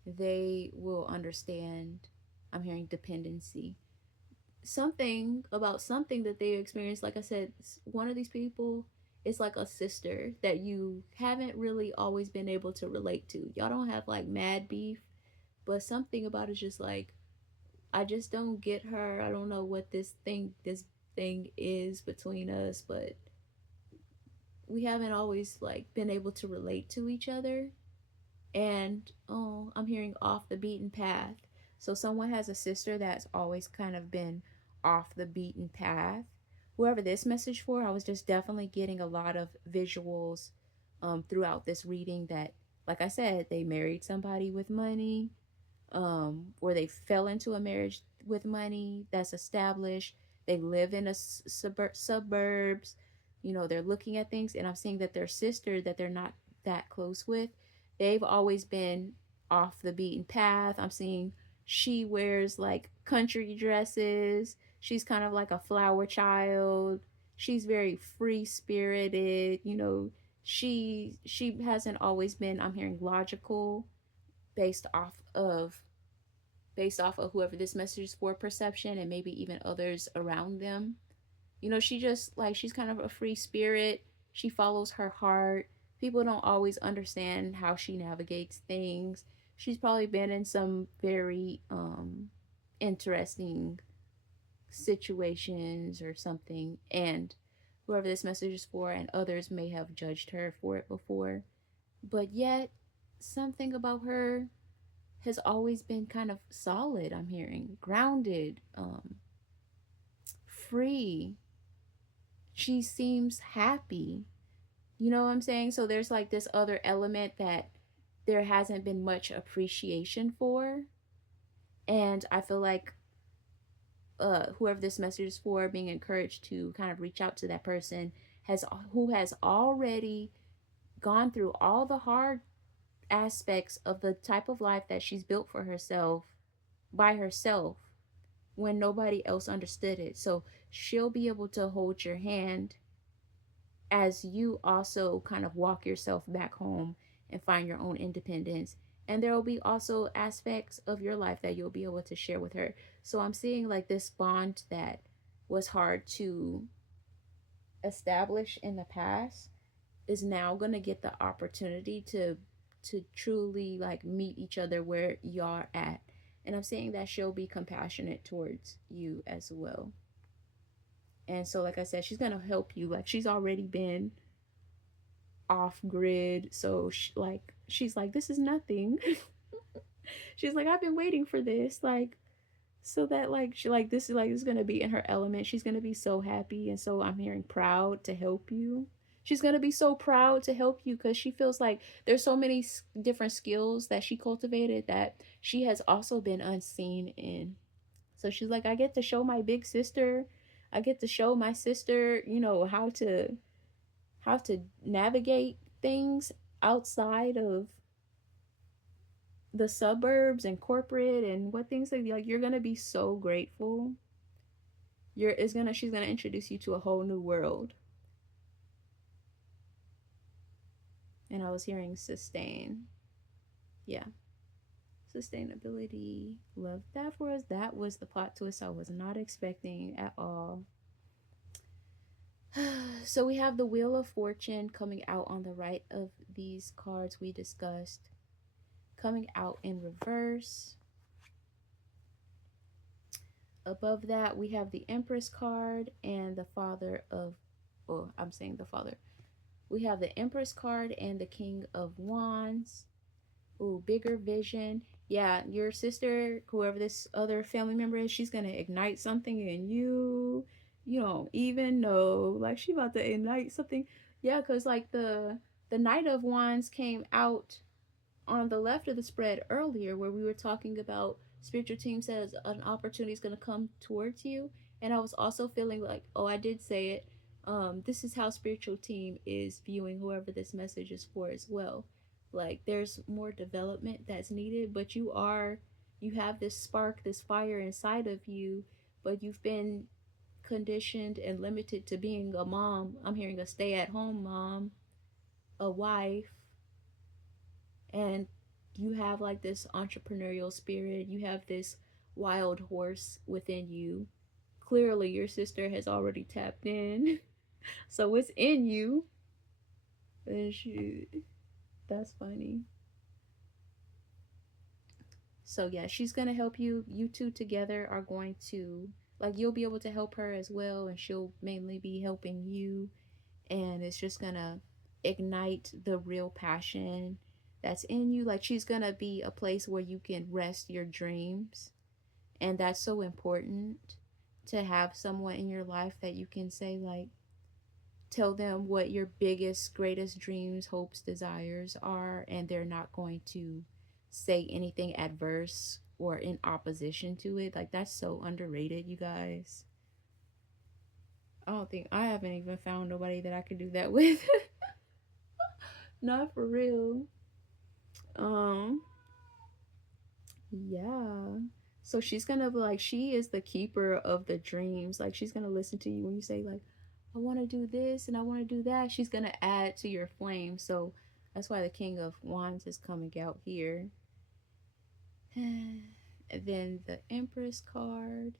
they will understand. I'm hearing dependency. Something about something that they experienced. Like I said, one of these people is like a sister that you haven't really always been able to relate to. Y'all don't have like mad beef, but something about it's just like, I just don't get her. I don't know what this thing is between us, but we haven't always like been able to relate to each other. And oh, I'm hearing off the beaten path. So someone has a sister that's always kind of been off the beaten path. Whoever this message for, I was just definitely getting a lot of visuals throughout this reading that, like I said, they married somebody with money. or they fell into a marriage with money that's established. They live in a suburbs. You know, they're looking at things, and I'm seeing that their sister that they're not that close with, they've always been off the beaten path. I'm seeing she wears like country dresses. She's kind of like a flower child. She's very free spirited. You know, she hasn't always been, I'm hearing, logical, based off of whoever this message is for, perception, and maybe even others around them. You know, she just like, she's kind of a free spirit. She follows her heart. People don't always understand how she navigates things. She's probably been in some very interesting situations or something, and whoever this message is for and others may have judged her for it before. But yet, something about her has always been kind of solid. I'm hearing grounded, free. She seems happy. You know what I'm saying? So there's like this other element that there hasn't been much appreciation for. And I feel like whoever this message is for, being encouraged to kind of reach out to that person has who has already gone through all the hard aspects of the type of life that she's built for herself by herself when nobody else understood it. So she'll be able to hold your hand as you also kind of walk yourself back home and find your own independence. And there will be also aspects of your life that you'll be able to share with her. So I'm seeing like this bond that was hard to establish in the past is now going to get the opportunity to truly like meet each other where y'all at. And I'm saying that she'll be compassionate towards you as well. And so, like I said, she's going to help you. Like, she's already been off grid. So, she's like, this is nothing. She's like, I've been waiting for this. Like, so that, like, she, like, this is like, is going to be in her element. She's going to be so happy. And so, I'm hearing proud to help you. She's going to be so proud to help you because she feels like there's so many different skills that she cultivated that she has also been unseen in. So she's like, I get to show my big sister, I get to show my sister, you know, how to navigate things outside of the suburbs and corporate and what things like. You're gonna be so grateful. She's gonna introduce you to a whole new world. And I was hearing sustain. Yeah. Sustainability. Love that for us. That was the plot twist I was not expecting at all. So we have the Wheel of Fortune coming out on the right of these cards we discussed, coming out in reverse. Above that, we have the Empress card and the Father of, well, I'm saying the Father. We have the Empress card and the King of Wands. Ooh, bigger vision. Yeah, your sister, whoever this other family member is, she's gonna ignite something in you. You don't even know. Like, she about to ignite something. Yeah, because like the Knight of Wands came out on the left of the spread earlier where we were talking about spiritual team says an opportunity is going to come towards you, and I was also feeling like, oh, I did say it, this is how spiritual team is viewing whoever this message is for as well. Like, there's more development that's needed, but you have this spark, this fire inside of you, but you've been conditioned and limited to being a mom. I'm hearing a stay-at-home mom, a wife, and you have like this entrepreneurial spirit, you have this wild horse within you. Clearly your sister has already tapped in. So it's in you. And that's funny. So yeah, she's gonna help you. You two together are going to, like, you'll be able to help her as well, and she'll mainly be helping you. And it's just gonna ignite the real passion that's in you. Like, she's gonna be a place where you can rest your dreams, and that's so important, to have someone in your life that you can say, like, tell them what your biggest greatest dreams, hopes, desires are, and they're not going to say anything adverse or in opposition to it. Like, that's so underrated, you guys. I don't think I haven't even found nobody that I could do that with. Not for real. Um, yeah. So she's gonna be like, she is the keeper of the dreams. Like, she's gonna listen to you when you say, like, I want to do this and I want to do that. She's gonna add to your flame. So that's why the King of Wands is coming out here. And then the Empress card.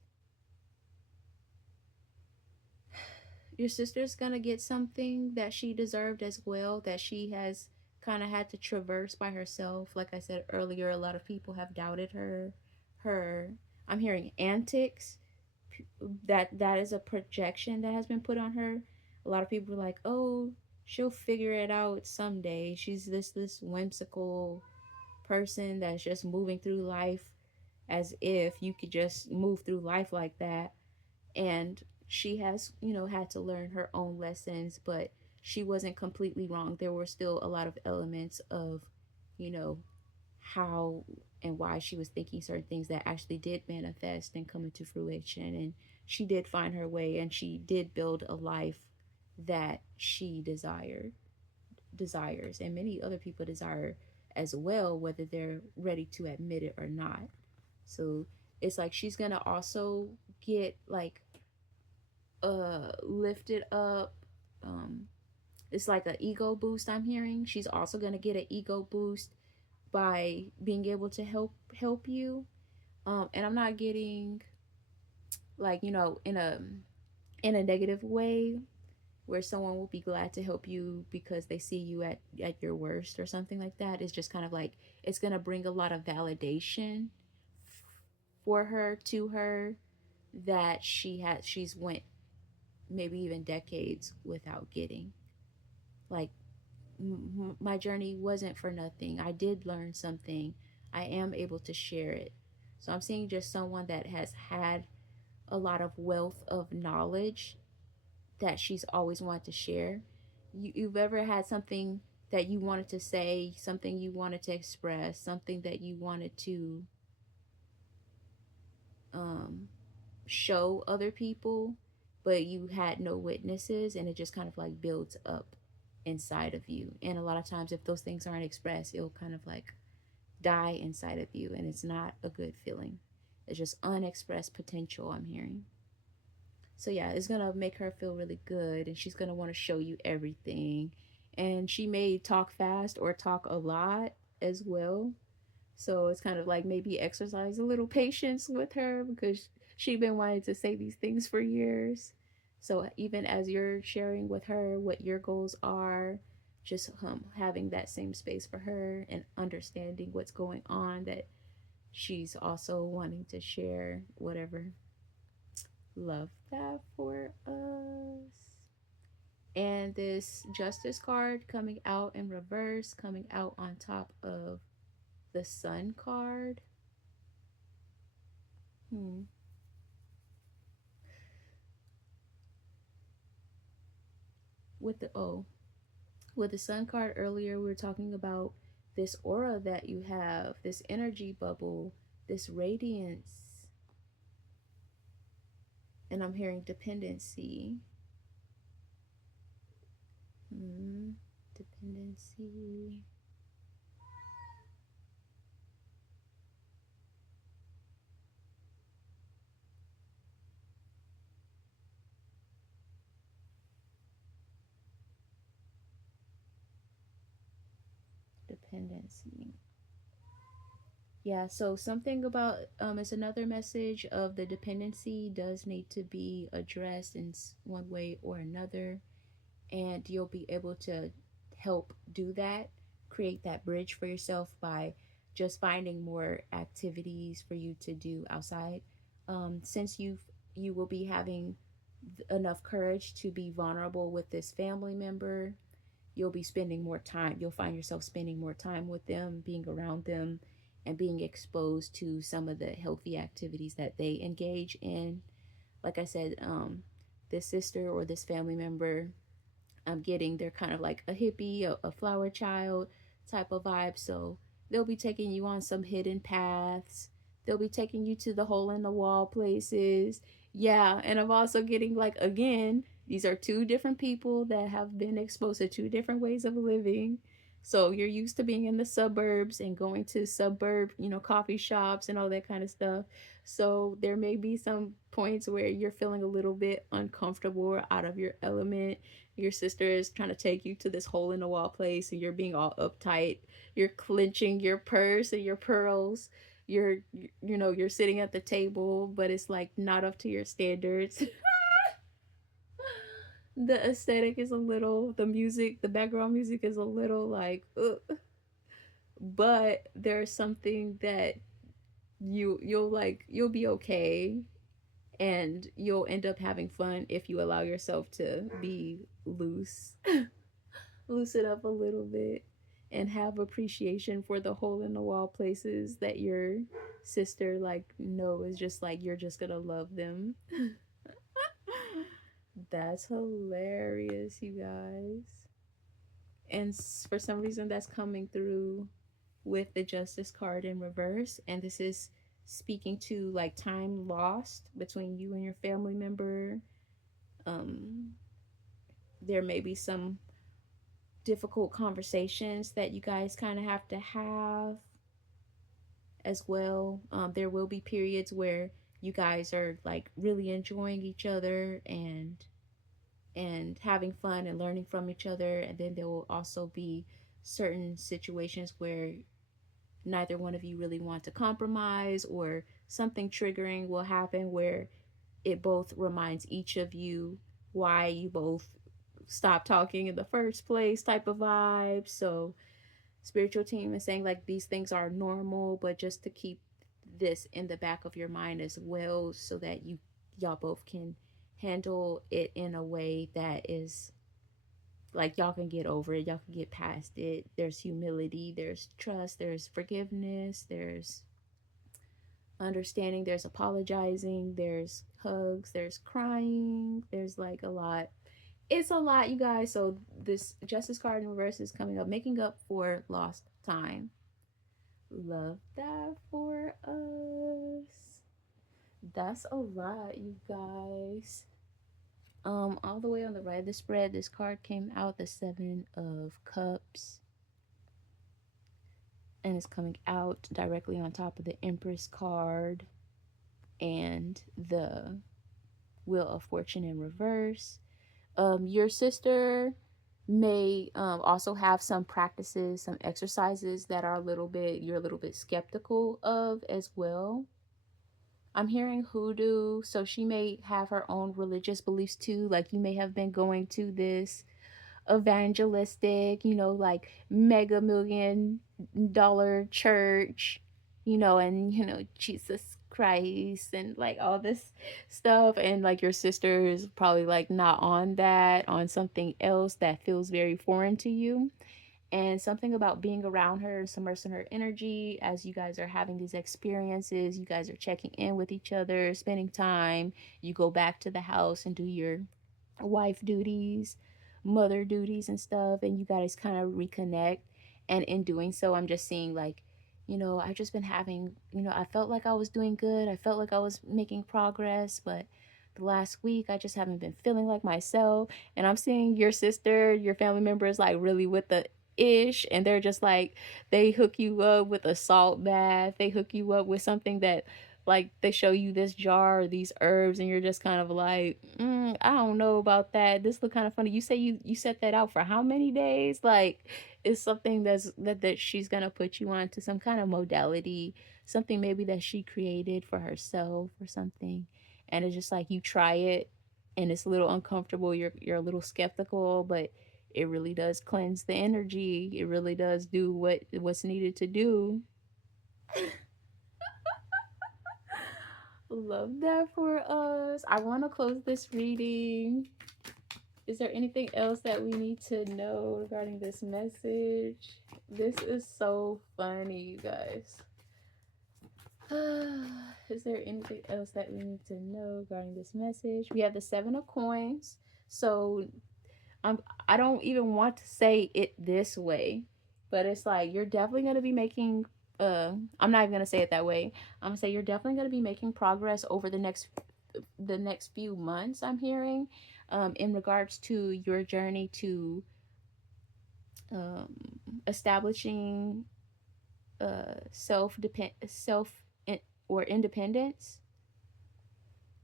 Your sister's gonna get something that she deserved as well, that she has kind of had to traverse by herself. Like I said earlier, a lot of people have doubted her I'm hearing antics. That is a projection that has been put on her. A lot of people are like, oh, she'll figure it out someday. She's this whimsical person that's just moving through life as if you could just move through life like that. And she has, had to learn her own lessons, but she wasn't completely wrong. There were still a lot of elements of, you know how and why she was thinking certain things that actually did manifest and come into fruition. And she did find her way, and she did build a life that she desires, and many other people desire as well, whether they're ready to admit it or not. So it's like she's gonna also get like lifted up. It's like an ego boost. I'm hearing she's also gonna get an ego boost by being able to help you. And I'm not getting like, in a negative way, where someone will be glad to help you because they see you at your worst or something like that. It's just kind of like it's gonna bring a lot of validation for her, to her, that she's went maybe even decades without getting. Like, my journey wasn't for nothing. I did learn something. I am able to share it. So I'm seeing just someone that has had a lot of wealth of knowledge that she's always wanted to share. You've ever had something that you wanted to say, something you wanted to express, something that you wanted to um, show other people, but you had no witnesses, and it just kind of like builds up inside of you. And a lot of times, if those things aren't expressed, it'll kind of like die inside of you, and it's not a good feeling. It's just unexpressed potential, I'm hearing. So yeah, it's gonna make her feel really good, and she's gonna want to show you everything. And she may talk fast or talk a lot as well. So it's kind of like maybe exercise a little patience with her, because she's been wanting to say these things for years. So even as you're sharing with her what your goals are, just having that same space for her and understanding what's going on, that she's also wanting to share whatever. Love that for us. And this Justice card coming out in reverse, coming out on top of the Sun card. Hmm. With the with the Sun card earlier, we were talking about this aura that you have, this energy bubble, this radiance. And I'm hearing dependency. Hmm. Dependency. Dependency. Yeah, so something about it's another message of the dependency does need to be addressed in one way or another, and you'll be able to help do that, create that bridge for yourself by just finding more activities for you to do outside. Since you will be having enough courage to be vulnerable with this family member, you'll be spending more time. You'll find yourself spending more time with them, being around them, and being exposed to some of the healthy activities that they engage in. Like I said, this sister or this family member, I'm getting they're kind of like a hippie, a flower child type of vibe. So They'll be taking you on some hidden paths. They'll be taking you to the hole in the wall places. Yeah, and I'm also getting like, again, these are two different people that have been exposed to two different ways of living. So you're used to being in the suburbs and going to suburb, coffee shops and all that kind of stuff. So there may be some points where you're feeling a little bit uncomfortable or out of your element. Your sister is trying to take you to this hole in the wall place and you're being all uptight. You're clenching your purse and your pearls. You're sitting at the table, but it's like not up to your standards. The aesthetic is a little, the music, the background music is a little like, ugh. But there's something that you'll be okay, and you'll end up having fun if you allow yourself to be loose. Loosen up a little bit and have appreciation for the hole in the wall places that your sister like knows just like you're just gonna love them. That's hilarious, you guys. And for some reason that's coming through with the justice card in reverse, and this is speaking to like time lost between you and your family member. um there may be some difficult conversations that you guys kind of have to have as well. There will be periods where you guys are like really enjoying each other and having fun and learning from each other, and then there will also be certain situations where neither one of you really want to compromise, or something triggering will happen where it both reminds each of you why you both stopped talking in the first place, type of vibe. So spiritual team is saying like these things are normal, but just to keep this in the back of your mind as well, so that y'all both can handle it in a way that is like y'all can get over it, y'all can get past it. There's humility, there's trust, there's forgiveness, there's understanding, there's apologizing, there's hugs, there's crying, there's like a lot. It's a lot, you guys. So this justice card in reverse is coming up, making up for lost time. Love that for us. That's a lot, you guys. All the way on the right of the spread, this card came out, the Seven of Cups, and it's coming out directly on top of the Empress card and the Wheel of Fortune in reverse. Your sister may also have some practices, some exercises that are you're a little bit skeptical of as well. I'm hearing hoodoo, so she may have her own religious beliefs too. Like you may have been going to this evangelistic, like mega $1 million church, and Jesus Christ and like all this stuff, and like your sister is probably like not on that, on something else that feels very foreign to you. And something about being around her, submersing her energy as you guys are having these experiences, you guys are checking in with each other, spending time. You go back to the house and do your wife duties, mother duties, and stuff, and you guys kind of reconnect. And in doing so, I'm just seeing like, I've just been having, I felt like I was doing good. I felt like I was making progress, but the last week I just haven't been feeling like myself. And I'm seeing your sister, your family members like really with the ish, and they're just like, they hook you up with a salt bath, they hook you up with something that like they show you this jar or these herbs, and you're just kind of like, I don't know about that, this look kind of funny. You say you set that out for how many days? Like it's something that she's gonna put you on to some kind of modality, something maybe that she created for herself or something. And it's just like you try it and it's a little uncomfortable, you're a little skeptical, but it really does cleanse the energy, it really does do what's needed to do. Love that for us. I want to close this reading. Is there anything else that we need to know regarding this message? This is so funny, you guys. Is there anything else that we need to know regarding this message? We have the Seven of Coins. So I don't even want to say it this way. But it's like you're definitely going to be making I'm not even going to say it that way. I'm going to say you're definitely going to be making progress over the next few months, I'm hearing, in regards to your journey to um, establishing self or independence.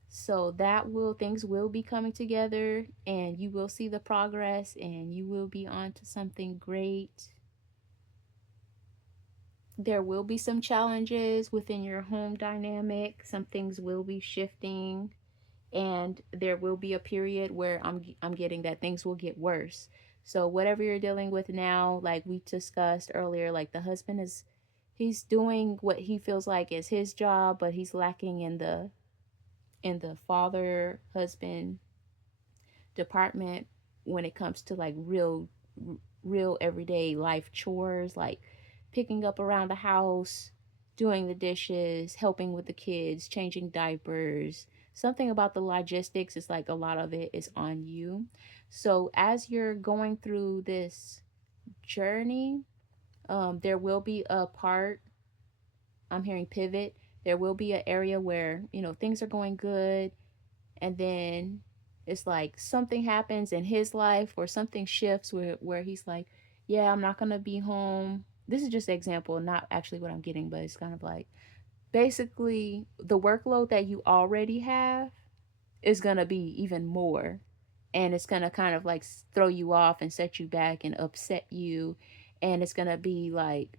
So that will things will be coming together, and you will see the progress, and you will be on to something great. There will be some challenges within your home dynamic. Some things will be shifting, and there will be a period where I'm getting that things will get worse. So whatever you're dealing with now, like we discussed earlier, like the husband is he's doing what he feels like is his job, but he's lacking in the father husband department when it comes to like real everyday life chores, like picking up around the house, doing the dishes, helping with the kids, changing diapers. Something about the logistics is like a lot of it is on you. So as you're going through this journey, there will be a part, I'm hearing pivot. There will be an area where, things are going good, and then it's like something happens in his life or something shifts where he's like, yeah, I'm not gonna be home. This is just an example, not actually what I'm getting, but it's kind of like basically the workload that you already have is gonna be even more, and it's gonna kind of like throw you off and set you back and upset you, and it's gonna be like,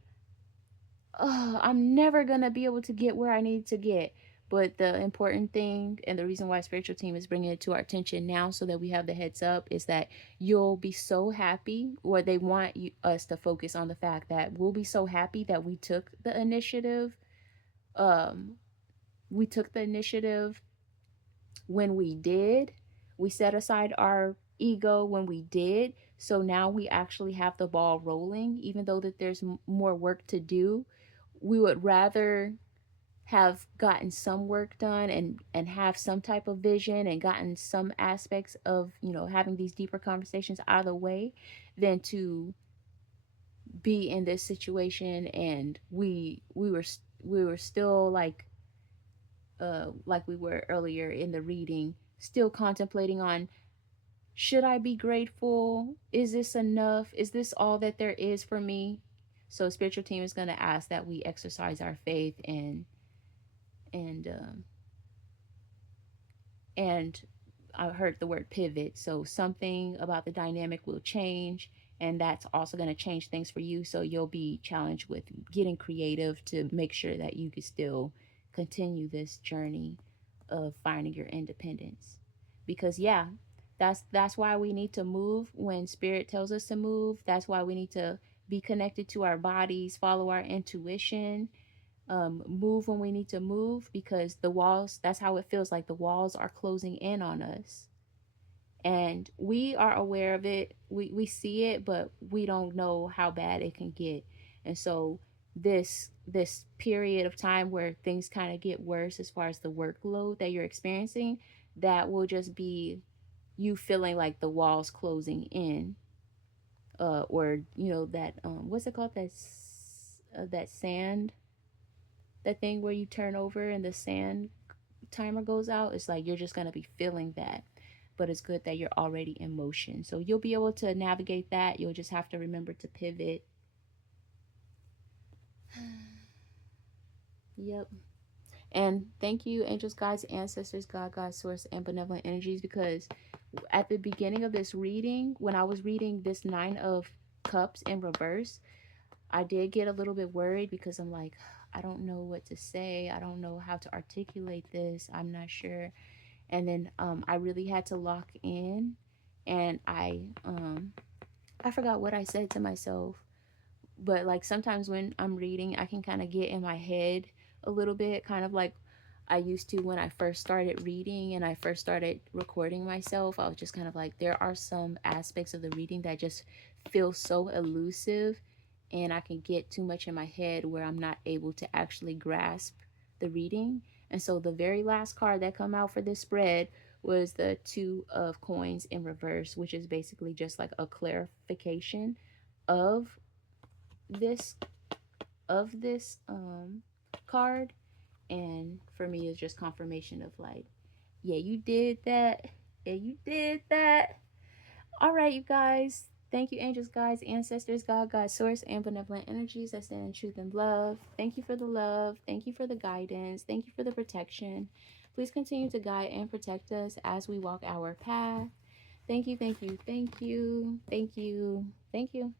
oh, I'm never gonna be able to get where I need to get. But the important thing, and the reason why spiritual team is bringing it to our attention now, so that we have the heads up, is that you'll be so happy, or they want us to focus on the fact that we'll be so happy that we took the initiative. Um, we took the initiative when we did. We set aside our ego when we did. So now we actually have the ball rolling, even though that there's more work to do. We would rather have gotten some work done and have some type of vision and gotten some aspects of having these deeper conversations out of the way than to be in this situation, and we were still like we were earlier in the reading, still contemplating on, should I be grateful? Is this enough? Is this all that there is for me? So spiritual team is going to ask that we exercise our faith and and I heard the word pivot. So something about the dynamic will change, and that's also going to change things for you. So you'll be challenged with getting creative to make sure that you can still continue this journey of finding your independence. Because yeah, that's why we need to move when spirit tells us to move. That's why we need to be connected to our bodies, follow our intuition, move when we need to move, because the walls, that's how it feels like the walls are closing in on us. And we are aware of it. We see it, but we don't know how bad it can get. And so this period of time where things kind of get worse as far as the workload that you're experiencing, that will just be you feeling like the walls closing in, or that what's it called, that sand, that thing where you turn over and the sand timer goes out. It's like you're just going to be feeling that, but it's good that you're already in motion, so you'll be able to navigate that. You'll just have to remember to pivot. Yep. And thank you, angels, guides, ancestors, God, source, and benevolent energies, because at the beginning of this reading, when I was reading this Nine of Cups in reverse, I did get a little bit worried, because I'm like, I don't know what to say. I don't know how to articulate this. I'm not sure. And then I really had to lock in, and I forgot what I said to myself, but like sometimes when I'm reading, I can kind of get in my head a little bit, kind of like I used to when I first started reading and I first started recording myself. I was just kind of like, there are some aspects of the reading that just feel so elusive, and I can get too much in my head where I'm not able to actually grasp the reading. And so the very last card that come out for this spread was the Two of Coins in reverse, which is basically just like a clarification of this card, and for me it's just confirmation of like, yeah, you did that. Yeah, you did that. All right, you guys. Thank you, angels, guides, ancestors, God, source, and benevolent energies that stand in truth and love. Thank you for the love. Thank you for the guidance. Thank you for the protection. Please continue to guide and protect us as we walk our path. Thank you, thank you, thank you, thank you, thank you.